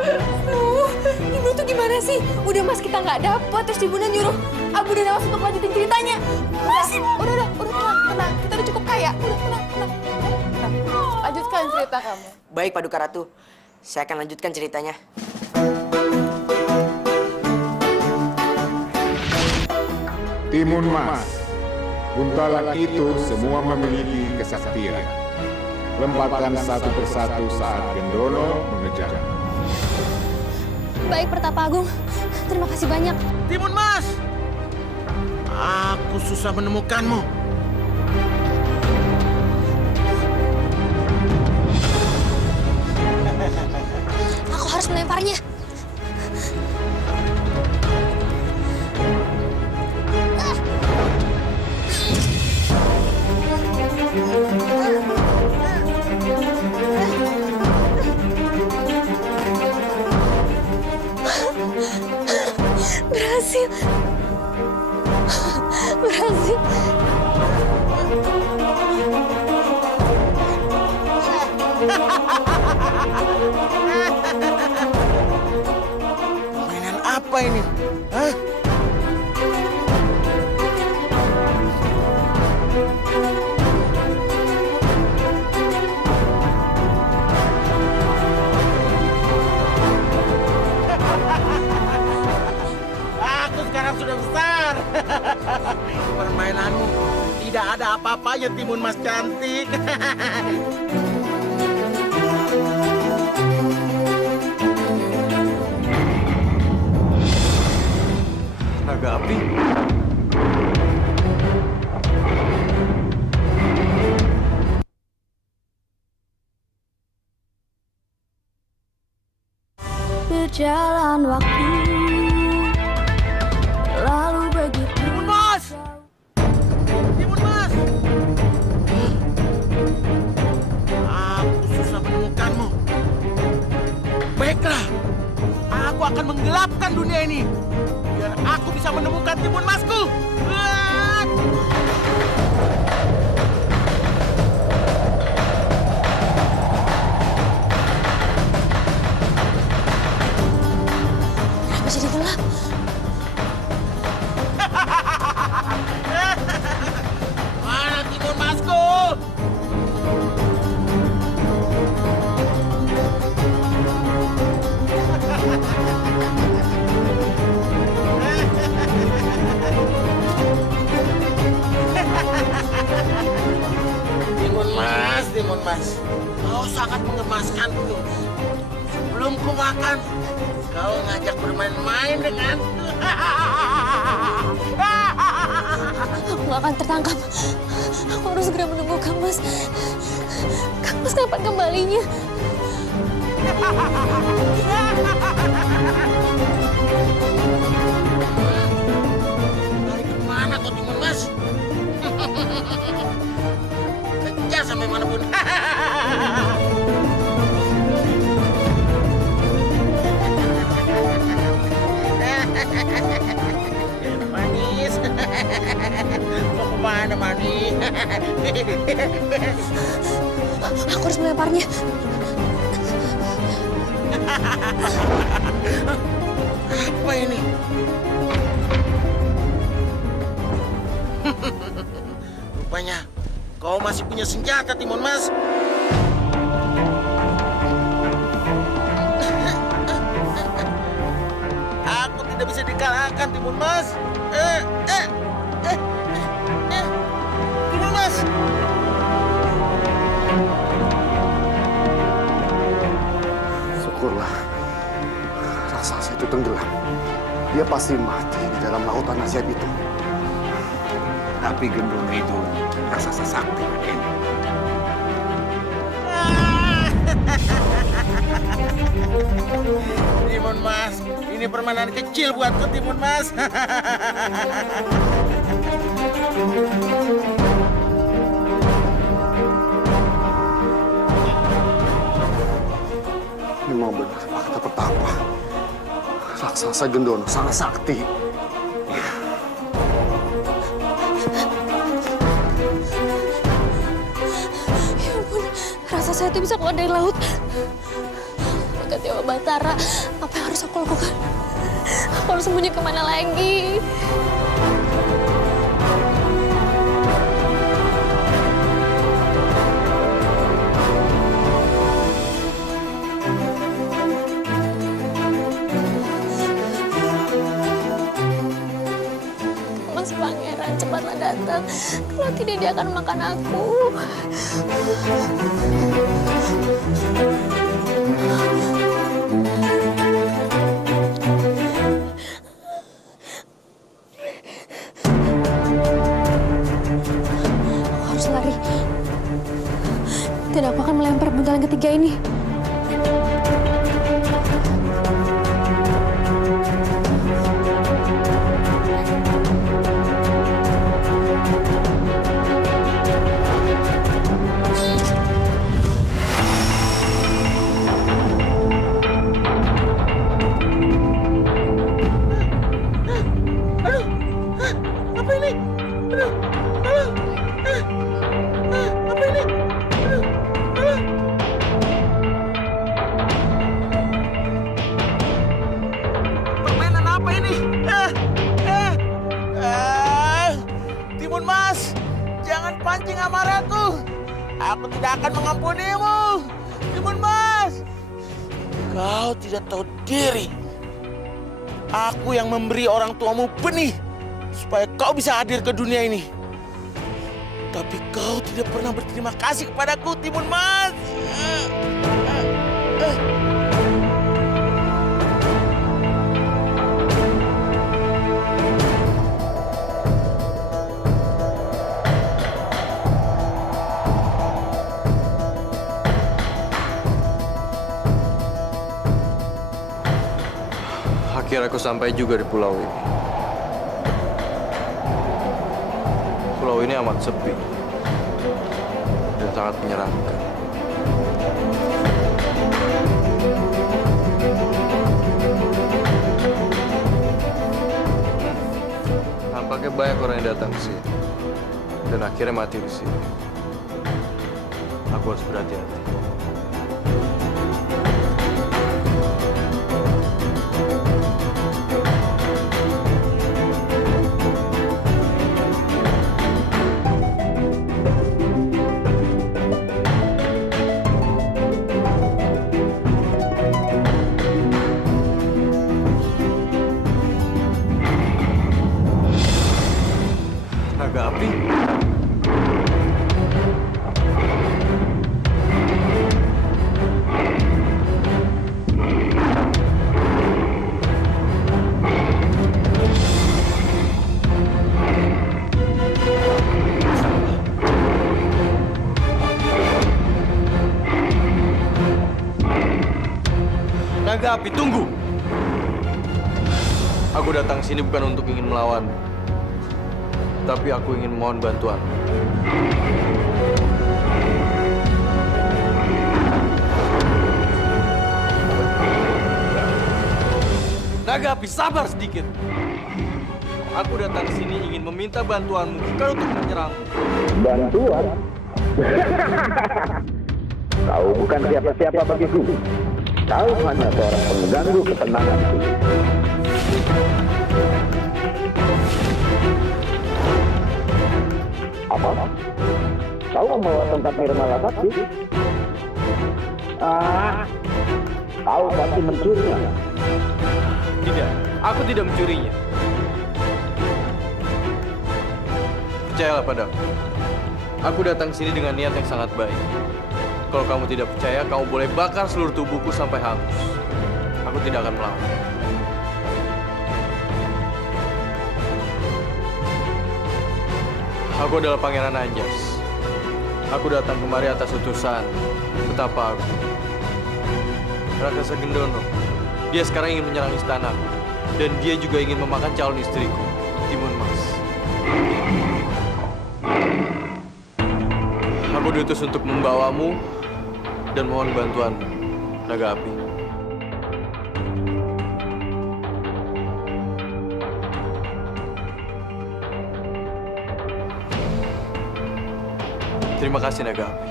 Ibu tuh gimana sih? Udah Mas kita nggak dapet, terus Ibunda nyuruh Abu dan Nawas untuk lanjutin ceritanya. Mas, udah tenang. Kita udah cukup kaya. Udah, tenang. Lanjutkan cerita kamu. Baik, Paduka Ratu. Saya akan lanjutkan ceritanya. Timun Mas, buntalan itu semua memiliki kesaktian. Lempatkan satu persatu saat Gendrono mengejar. Baik, Pertapa Agung. Terima kasih banyak. Timun Mas! Aku susah menemukanmu. Aku harus melemparnya. Berhasil. Berhasil. Mainan apa ini? Hah? Aku sekarang sudah besar. Permainanmu tidak ada apa-apanya, Timun Mas cantik. Naga api? Berjalan waktu lalu begitu. Timun Mas! Timun Mas! Aku susah menemukanmu. Baiklah, aku akan menggelapkan dunia ini biar aku bisa menemukan Timun Masku. Kenapa jadi gelap? Mana Timun Masku? Timun Mas, kau sangat mengemaskanku. Sebelum ku makan, kau ngajak bermain-main denganku. Aku gak akan tertangkap. Aku harus segera menunggu Kang Mas. Kang Mas kapan kembalinya? Lari kemana kau Timun Mas? Kejar sampai manapun. Manis. Mau kemana manis? Aku harus melemparnya. Apa ini? Rupanya kau masih punya senjata, Timun Mas. Aku tidak bisa dikalahkan, Timun Mas. Timun Mas. Syukurlah raksasa itu tenggelam. Dia pasti mati di dalam lautan ajaib itu. Tapi Gendong itu raksasa sakti, Raden. Timun Mas, ini permainan kecil buatku, Timun Mas. Memang benar fakta pertama. Raksasa Gendono sangat sakti. Ya ampun, raksasa itu bisa keluar dari laut. Dekat Dewa Batara, apa yang harus aku lakukan? Aku harus sembunyi kemana lagi? Mas Pangeran, cepatlah datang. Kalau tidak, dia akan makan aku. Aku harus lari. Tidak, aku akan melempar buntalan ketiga ini. Timun Mas, jangan pancing amarahku. Aku tidak akan mengampunimu. Timun Mas, kau tidak tahu diri. Aku yang memberi orang tuamu benih supaya kau bisa hadir ke dunia ini. Tapi kau tidak pernah berterima kasih kepadaku, Timun Mas. Akhirnya aku sampai juga di pulau ini. Pulau ini amat sepi dan sangat menyeramkan. Nampaknya banyak orang yang datang ke sini dan akhirnya mati di sini. Aku harus berhati-hati. Naga api? Naga api, tunggu! Aku datang sini bukan untuk ingin melawan, tapi aku ingin mohon bantuan. Naga api, sabar sedikit. Aku datang sini ingin meminta bantuanmu, bukan untuk menyerangmu. Bantuan? Kau bukan siapa-siapa bagiku. Kau hanya seorang pengganggu ketenanganku. Apa? Kau membawa tongkat Nirmala Sakti? Kau pasti mencurinya. Tidak, aku tidak mencurinya. Percayalah padaku. Aku datang sini dengan niat yang sangat baik. Kalau kamu tidak percaya, kamu boleh bakar seluruh tubuhku sampai hangus. Aku tidak akan melawan. Aku adalah Pangeran Anjas. Aku datang kemari atas utusan Betapa Agung. Rakasa Gendono. Dia sekarang ingin menyerang istanaku. Dan dia juga ingin memakan calon istriku, Timun Mas. Aku diutus untuk membawamu dan mohon bantuanmu, Naga Api. Terima kasih, Naga Api.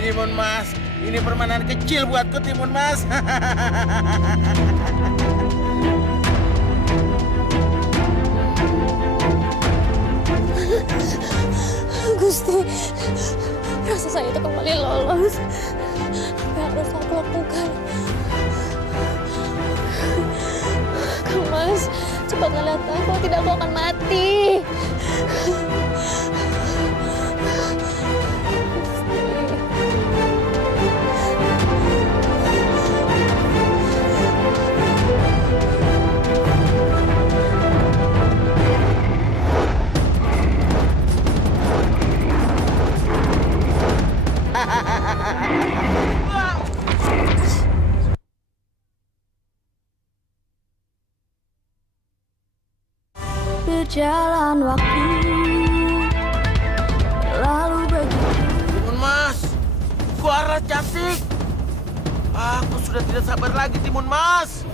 Timun Mas, ini permainan kecil buatku, Timun Mas. Gusti, rasa saya itu kembali lolos. Apa yang harus aku lakukan? Kang Mas, cepat lihat kalau tidak aku akan mati. Berjalan waktu lalu begitu. Timun Mas, suara cantik. Aku sudah tidak sabar lagi, Timun Mas.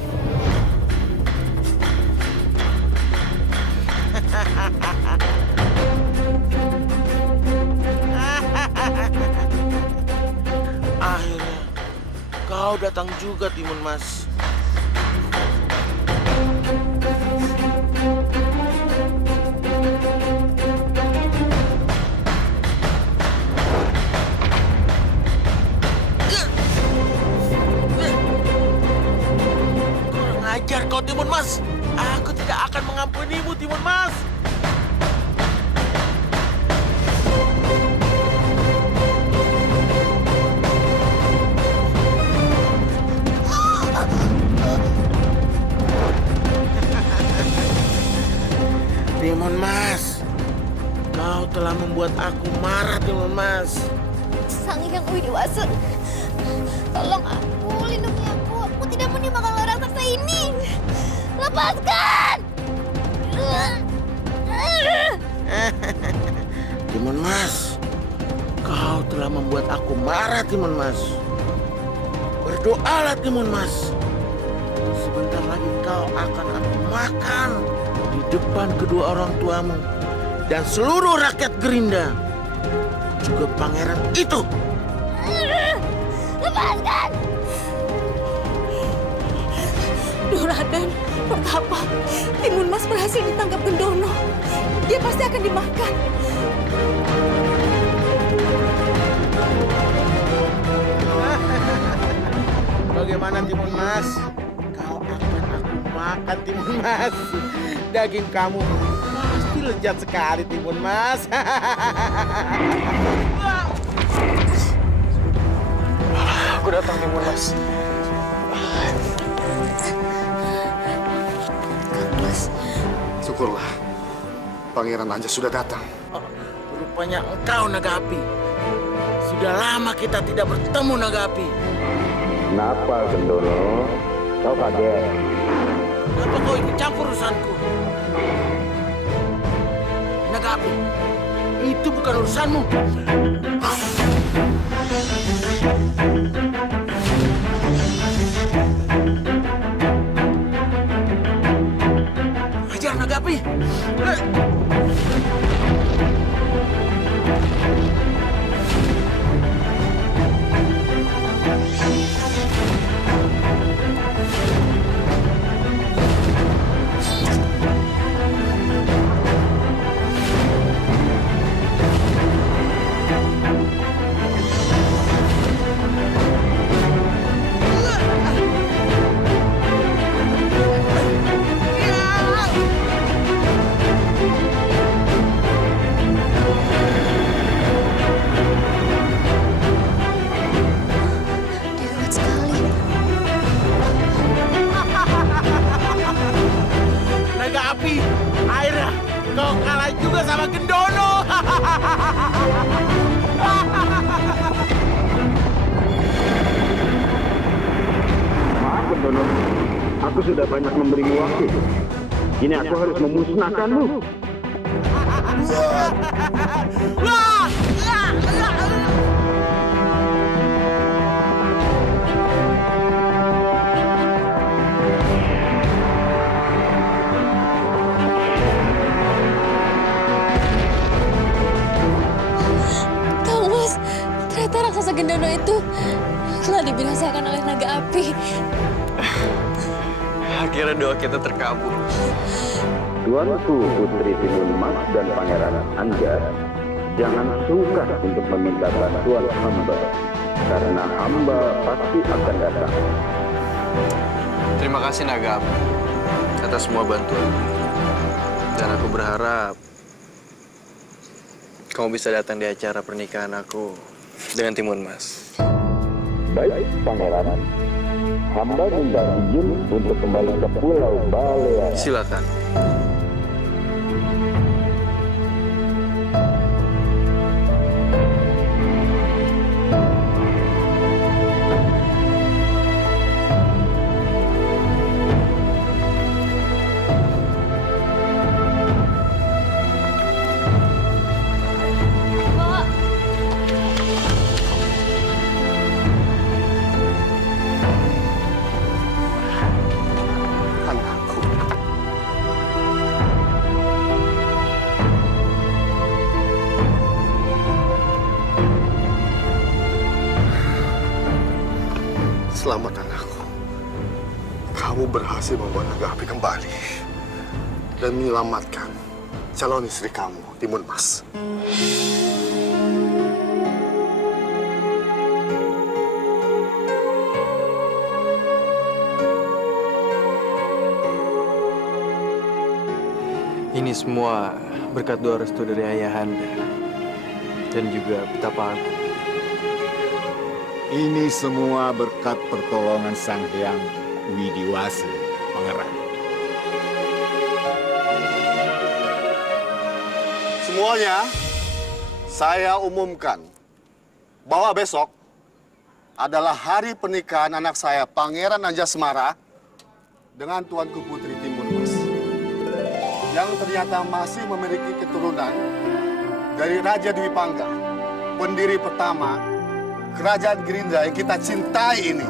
Akhirnya kau datang juga, Timun Mas. Kurang ajar kau, Timun Mas. Aku tidak akan mengampunimu, Timun Mas. Timun Mas, kau telah membuat aku marah, Timun Mas. Sang Hyang Widiwasa, tolong aku, lindungi aku. Aku tidak mau dimakan oleh raksasa ini. Lepaskan! Timun Mas, kau telah membuat aku marah, Timun Mas. Berdoalah, Timun Mas. Sebentar lagi kau akan aku makan di depan kedua orang tuamu dan seluruh rakyat Gerinda, juga pangeran itu. Lepaskan! Raden, betapa Timun Mas berhasil ditangkap Gendono. Dia pasti akan dimakan. Bagaimana, Timun Mas? Kau akan aku makan, Timun Mas. Daging kamu pasti lezat sekali, Timun Mas. Aku datang, Timun Mas. Syukurlah, Pangeran Anja sudah datang. Rupanya engkau, Naga Api. Sudah lama kita tidak bertemu, Naga Api. Kenapa, Gendono? Kau kaget? Kenapa kau ikut campur urusanku? Naga Api, itu bukan urusanmu. Hajar, Naga Api! Naga Api, akhirnya kau kalah juga sama Gendono. Maaf, Gendono. Aku sudah banyak memberimu waktu. Kini aku harus memusnahkanmu. Kang Mas, ternyata raksasa Gendono itu telah dibinasakan oleh naga api. Akhirnya doa kita terkabul. Tuanku Putri Timun Mas dan Pangeran Anja, jangan sungkan untuk meminta bantuan hamba, karena hamba pasti akan datang. Terima kasih Naga Api atas semua bantuan. Dan aku berharap kamu bisa datang di acara pernikahan aku dengan Timun Mas. Baik, Pangeran. Hamba minta izin untuk kembali ke Pulau Balea. Silakan. Selamat anakku. Kamu berhasil membawa Naga Api kembali dan menyelamatkan calon istri kamu, Timun Mas. Ini semua berkat doa restu dari Ayahanda dan juga betapa aku. Ini semua berkat pertolongan Sang Hyang Widiwasa, Pangeran. Semuanya Saya umumkan bahwa besok adalah hari pernikahan anak saya, Pangeran Anjasmara, dengan Tuanku Putri Timun Mas, yang ternyata masih memiliki keturunan dari Raja Dwi Pangga, pendiri pertama Kerajaan Gerindra yang kita cintai ini.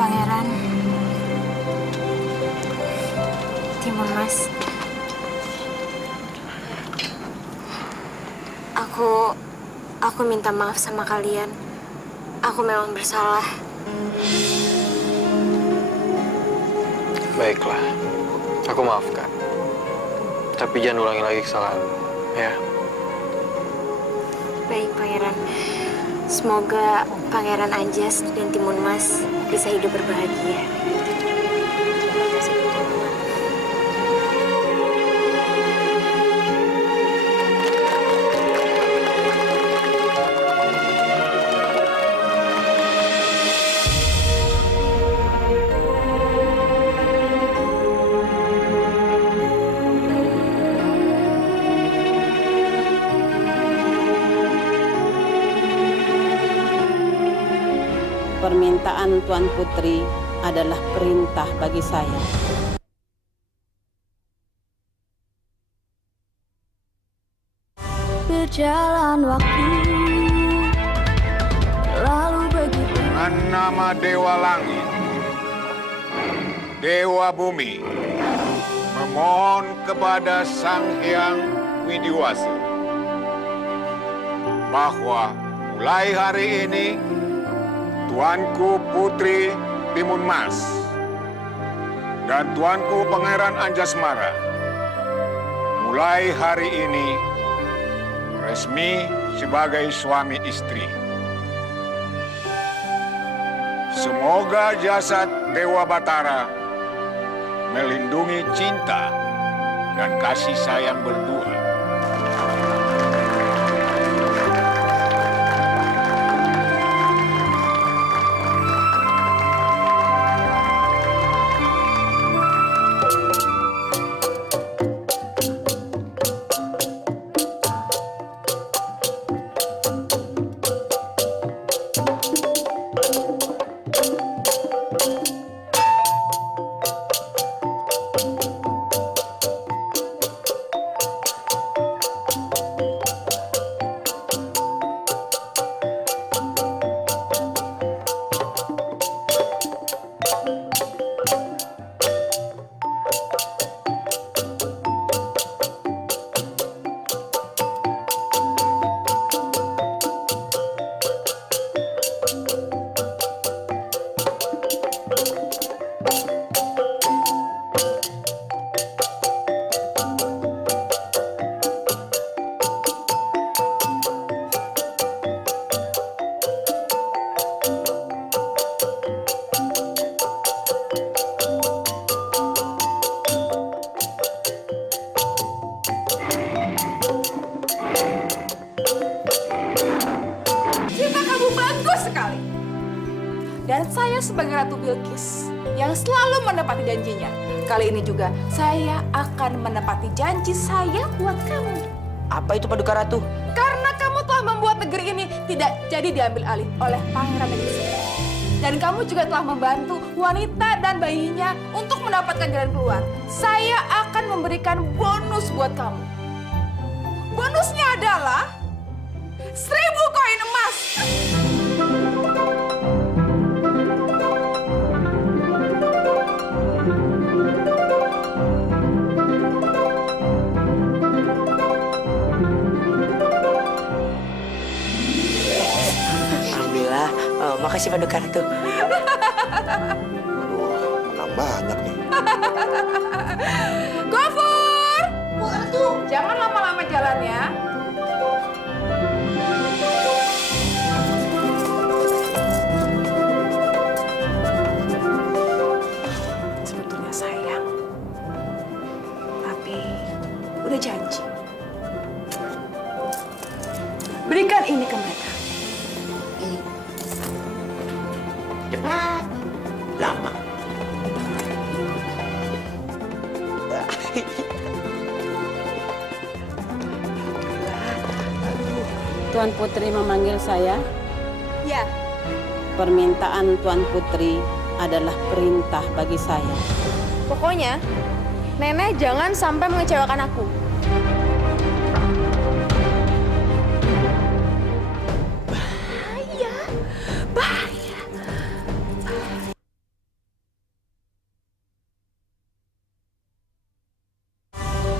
Pangeran, Timun Mas, aku minta maaf sama kalian. Aku memang bersalah. Baiklah, aku maafkan. Tapi jangan ulangi lagi kesalahan, ya. Baik, Pangeran. Semoga Pangeran Anjas dan Timun Mas bisa hidup berbahagia. Permintaan Tuan Putri adalah perintah bagi saya. Berjalan waktu lalu begitu. Dengan nama Dewa Langit, Dewa Bumi, memohon kepada Sang Hyang Widiwasa bahwa mulai hari ini Tuanku Putri Timun Mas dan Tuanku Pangeran Anjasmara mulai hari ini resmi sebagai suami istri. Semoga jasad Dewa Batara melindungi cinta dan kasih sayang berdua. Dan saya sebagai Ratu Bilqis yang selalu menepati janjinya. Kali ini juga saya akan menepati janji saya buat kamu. Apa itu Paduka Ratu? Karena kamu telah membuat negeri ini tidak jadi diambil alih oleh Pangeran Negeri. Dan kamu juga telah membantu wanita dan bayinya untuk mendapatkan jalan keluar. Saya akan memberikan bonus buat kamu. Bonusnya adalah 1000 koin emas. Alhamdulillah. Makasih Paduka Ratu. Menang banyak nih. Gofur! Jangan lama-lama jalannya. Sebetulnya sayang. Tapi udah janji. Berikan ini ke mereka. Cepat. Lama. Tuan Putri memanggil saya. Ya. Permintaan Tuan Putri adalah perintah bagi saya. Pokoknya, Nenek jangan sampai mengecewakan aku. Bahaya.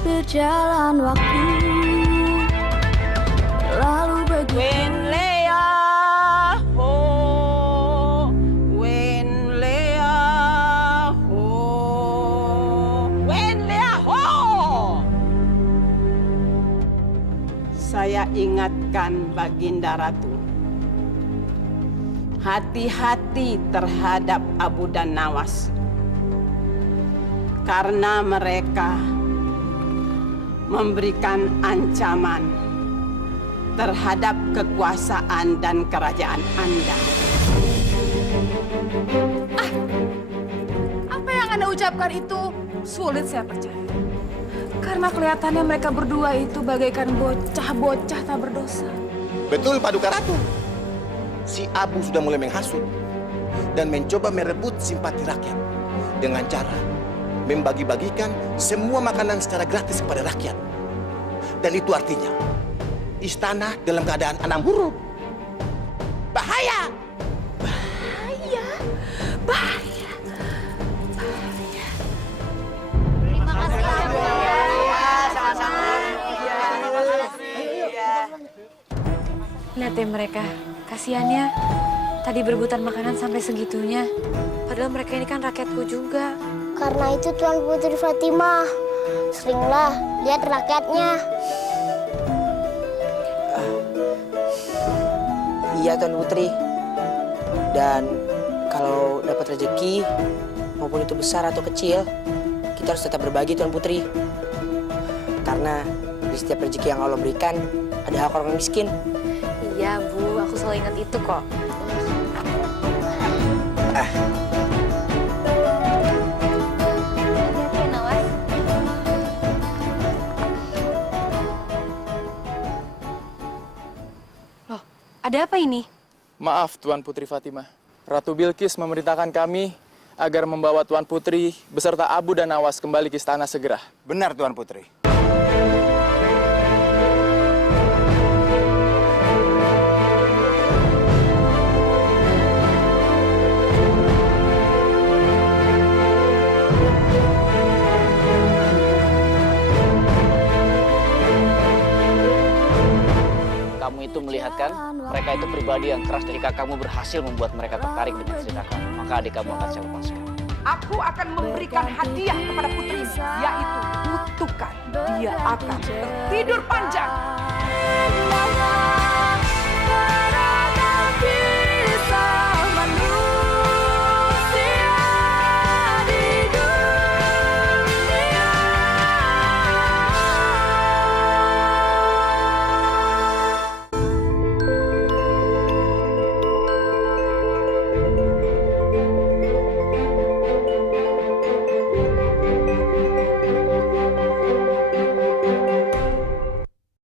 Berjalan waktu lalu begitu. Wen Lea ho, Wen Lea ho, Wen Lea ho. Saya ingatkan Baginda Ratu, hati-hati terhadap Abu dan Nawas, karena mereka memberikan ancaman terhadap kekuasaan dan kerajaan Anda. Apa yang Anda ucapkan itu sulit saya percaya. Karena kelihatannya mereka berdua itu bagaikan bocah-bocah tak berdosa. Betul, Paduka Ratu. Si Abu sudah mulai menghasut dan mencoba merebut simpati rakyat dengan cara membagi-bagikan semua makanan secara gratis kepada rakyat. Dan itu artinya istana dalam keadaan anam huruf. Bahaya! Bahaya. Bahaya. Bahaya. Terima kasih ya. Sama-sama. Lihat deh mereka, kasihannya tadi berebutan makanan sampai segitunya. Padahal mereka ini kan rakyatku juga. Karena itu Tuan Putri Fatimah seringlah lihat rakyatnya. Iya Tuan Putri. Dan kalau dapat rezeki, maupun itu besar atau kecil, kita harus tetap berbagi Tuan Putri. Karena di setiap rezeki yang Allah berikan, ada hak orang miskin. Iya Bu, aku selalu ingat itu kok. Ada apa ini? Maaf Tuan Putri Fatimah. Ratu Bilqis memerintahkan kami agar membawa Tuan Putri beserta Abu dan Nawas kembali ke istana segera. Benar Tuan Putri. Kamu itu melihat kan, mereka itu pribadi yang keras. Jika kamu berhasil membuat mereka tertarik dengan cerita kamu, maka adik kamu akan saya lepaskan. Aku akan memberikan hadiah kepada putrimu, yaitu kutukan. Dia akan tertidur panjang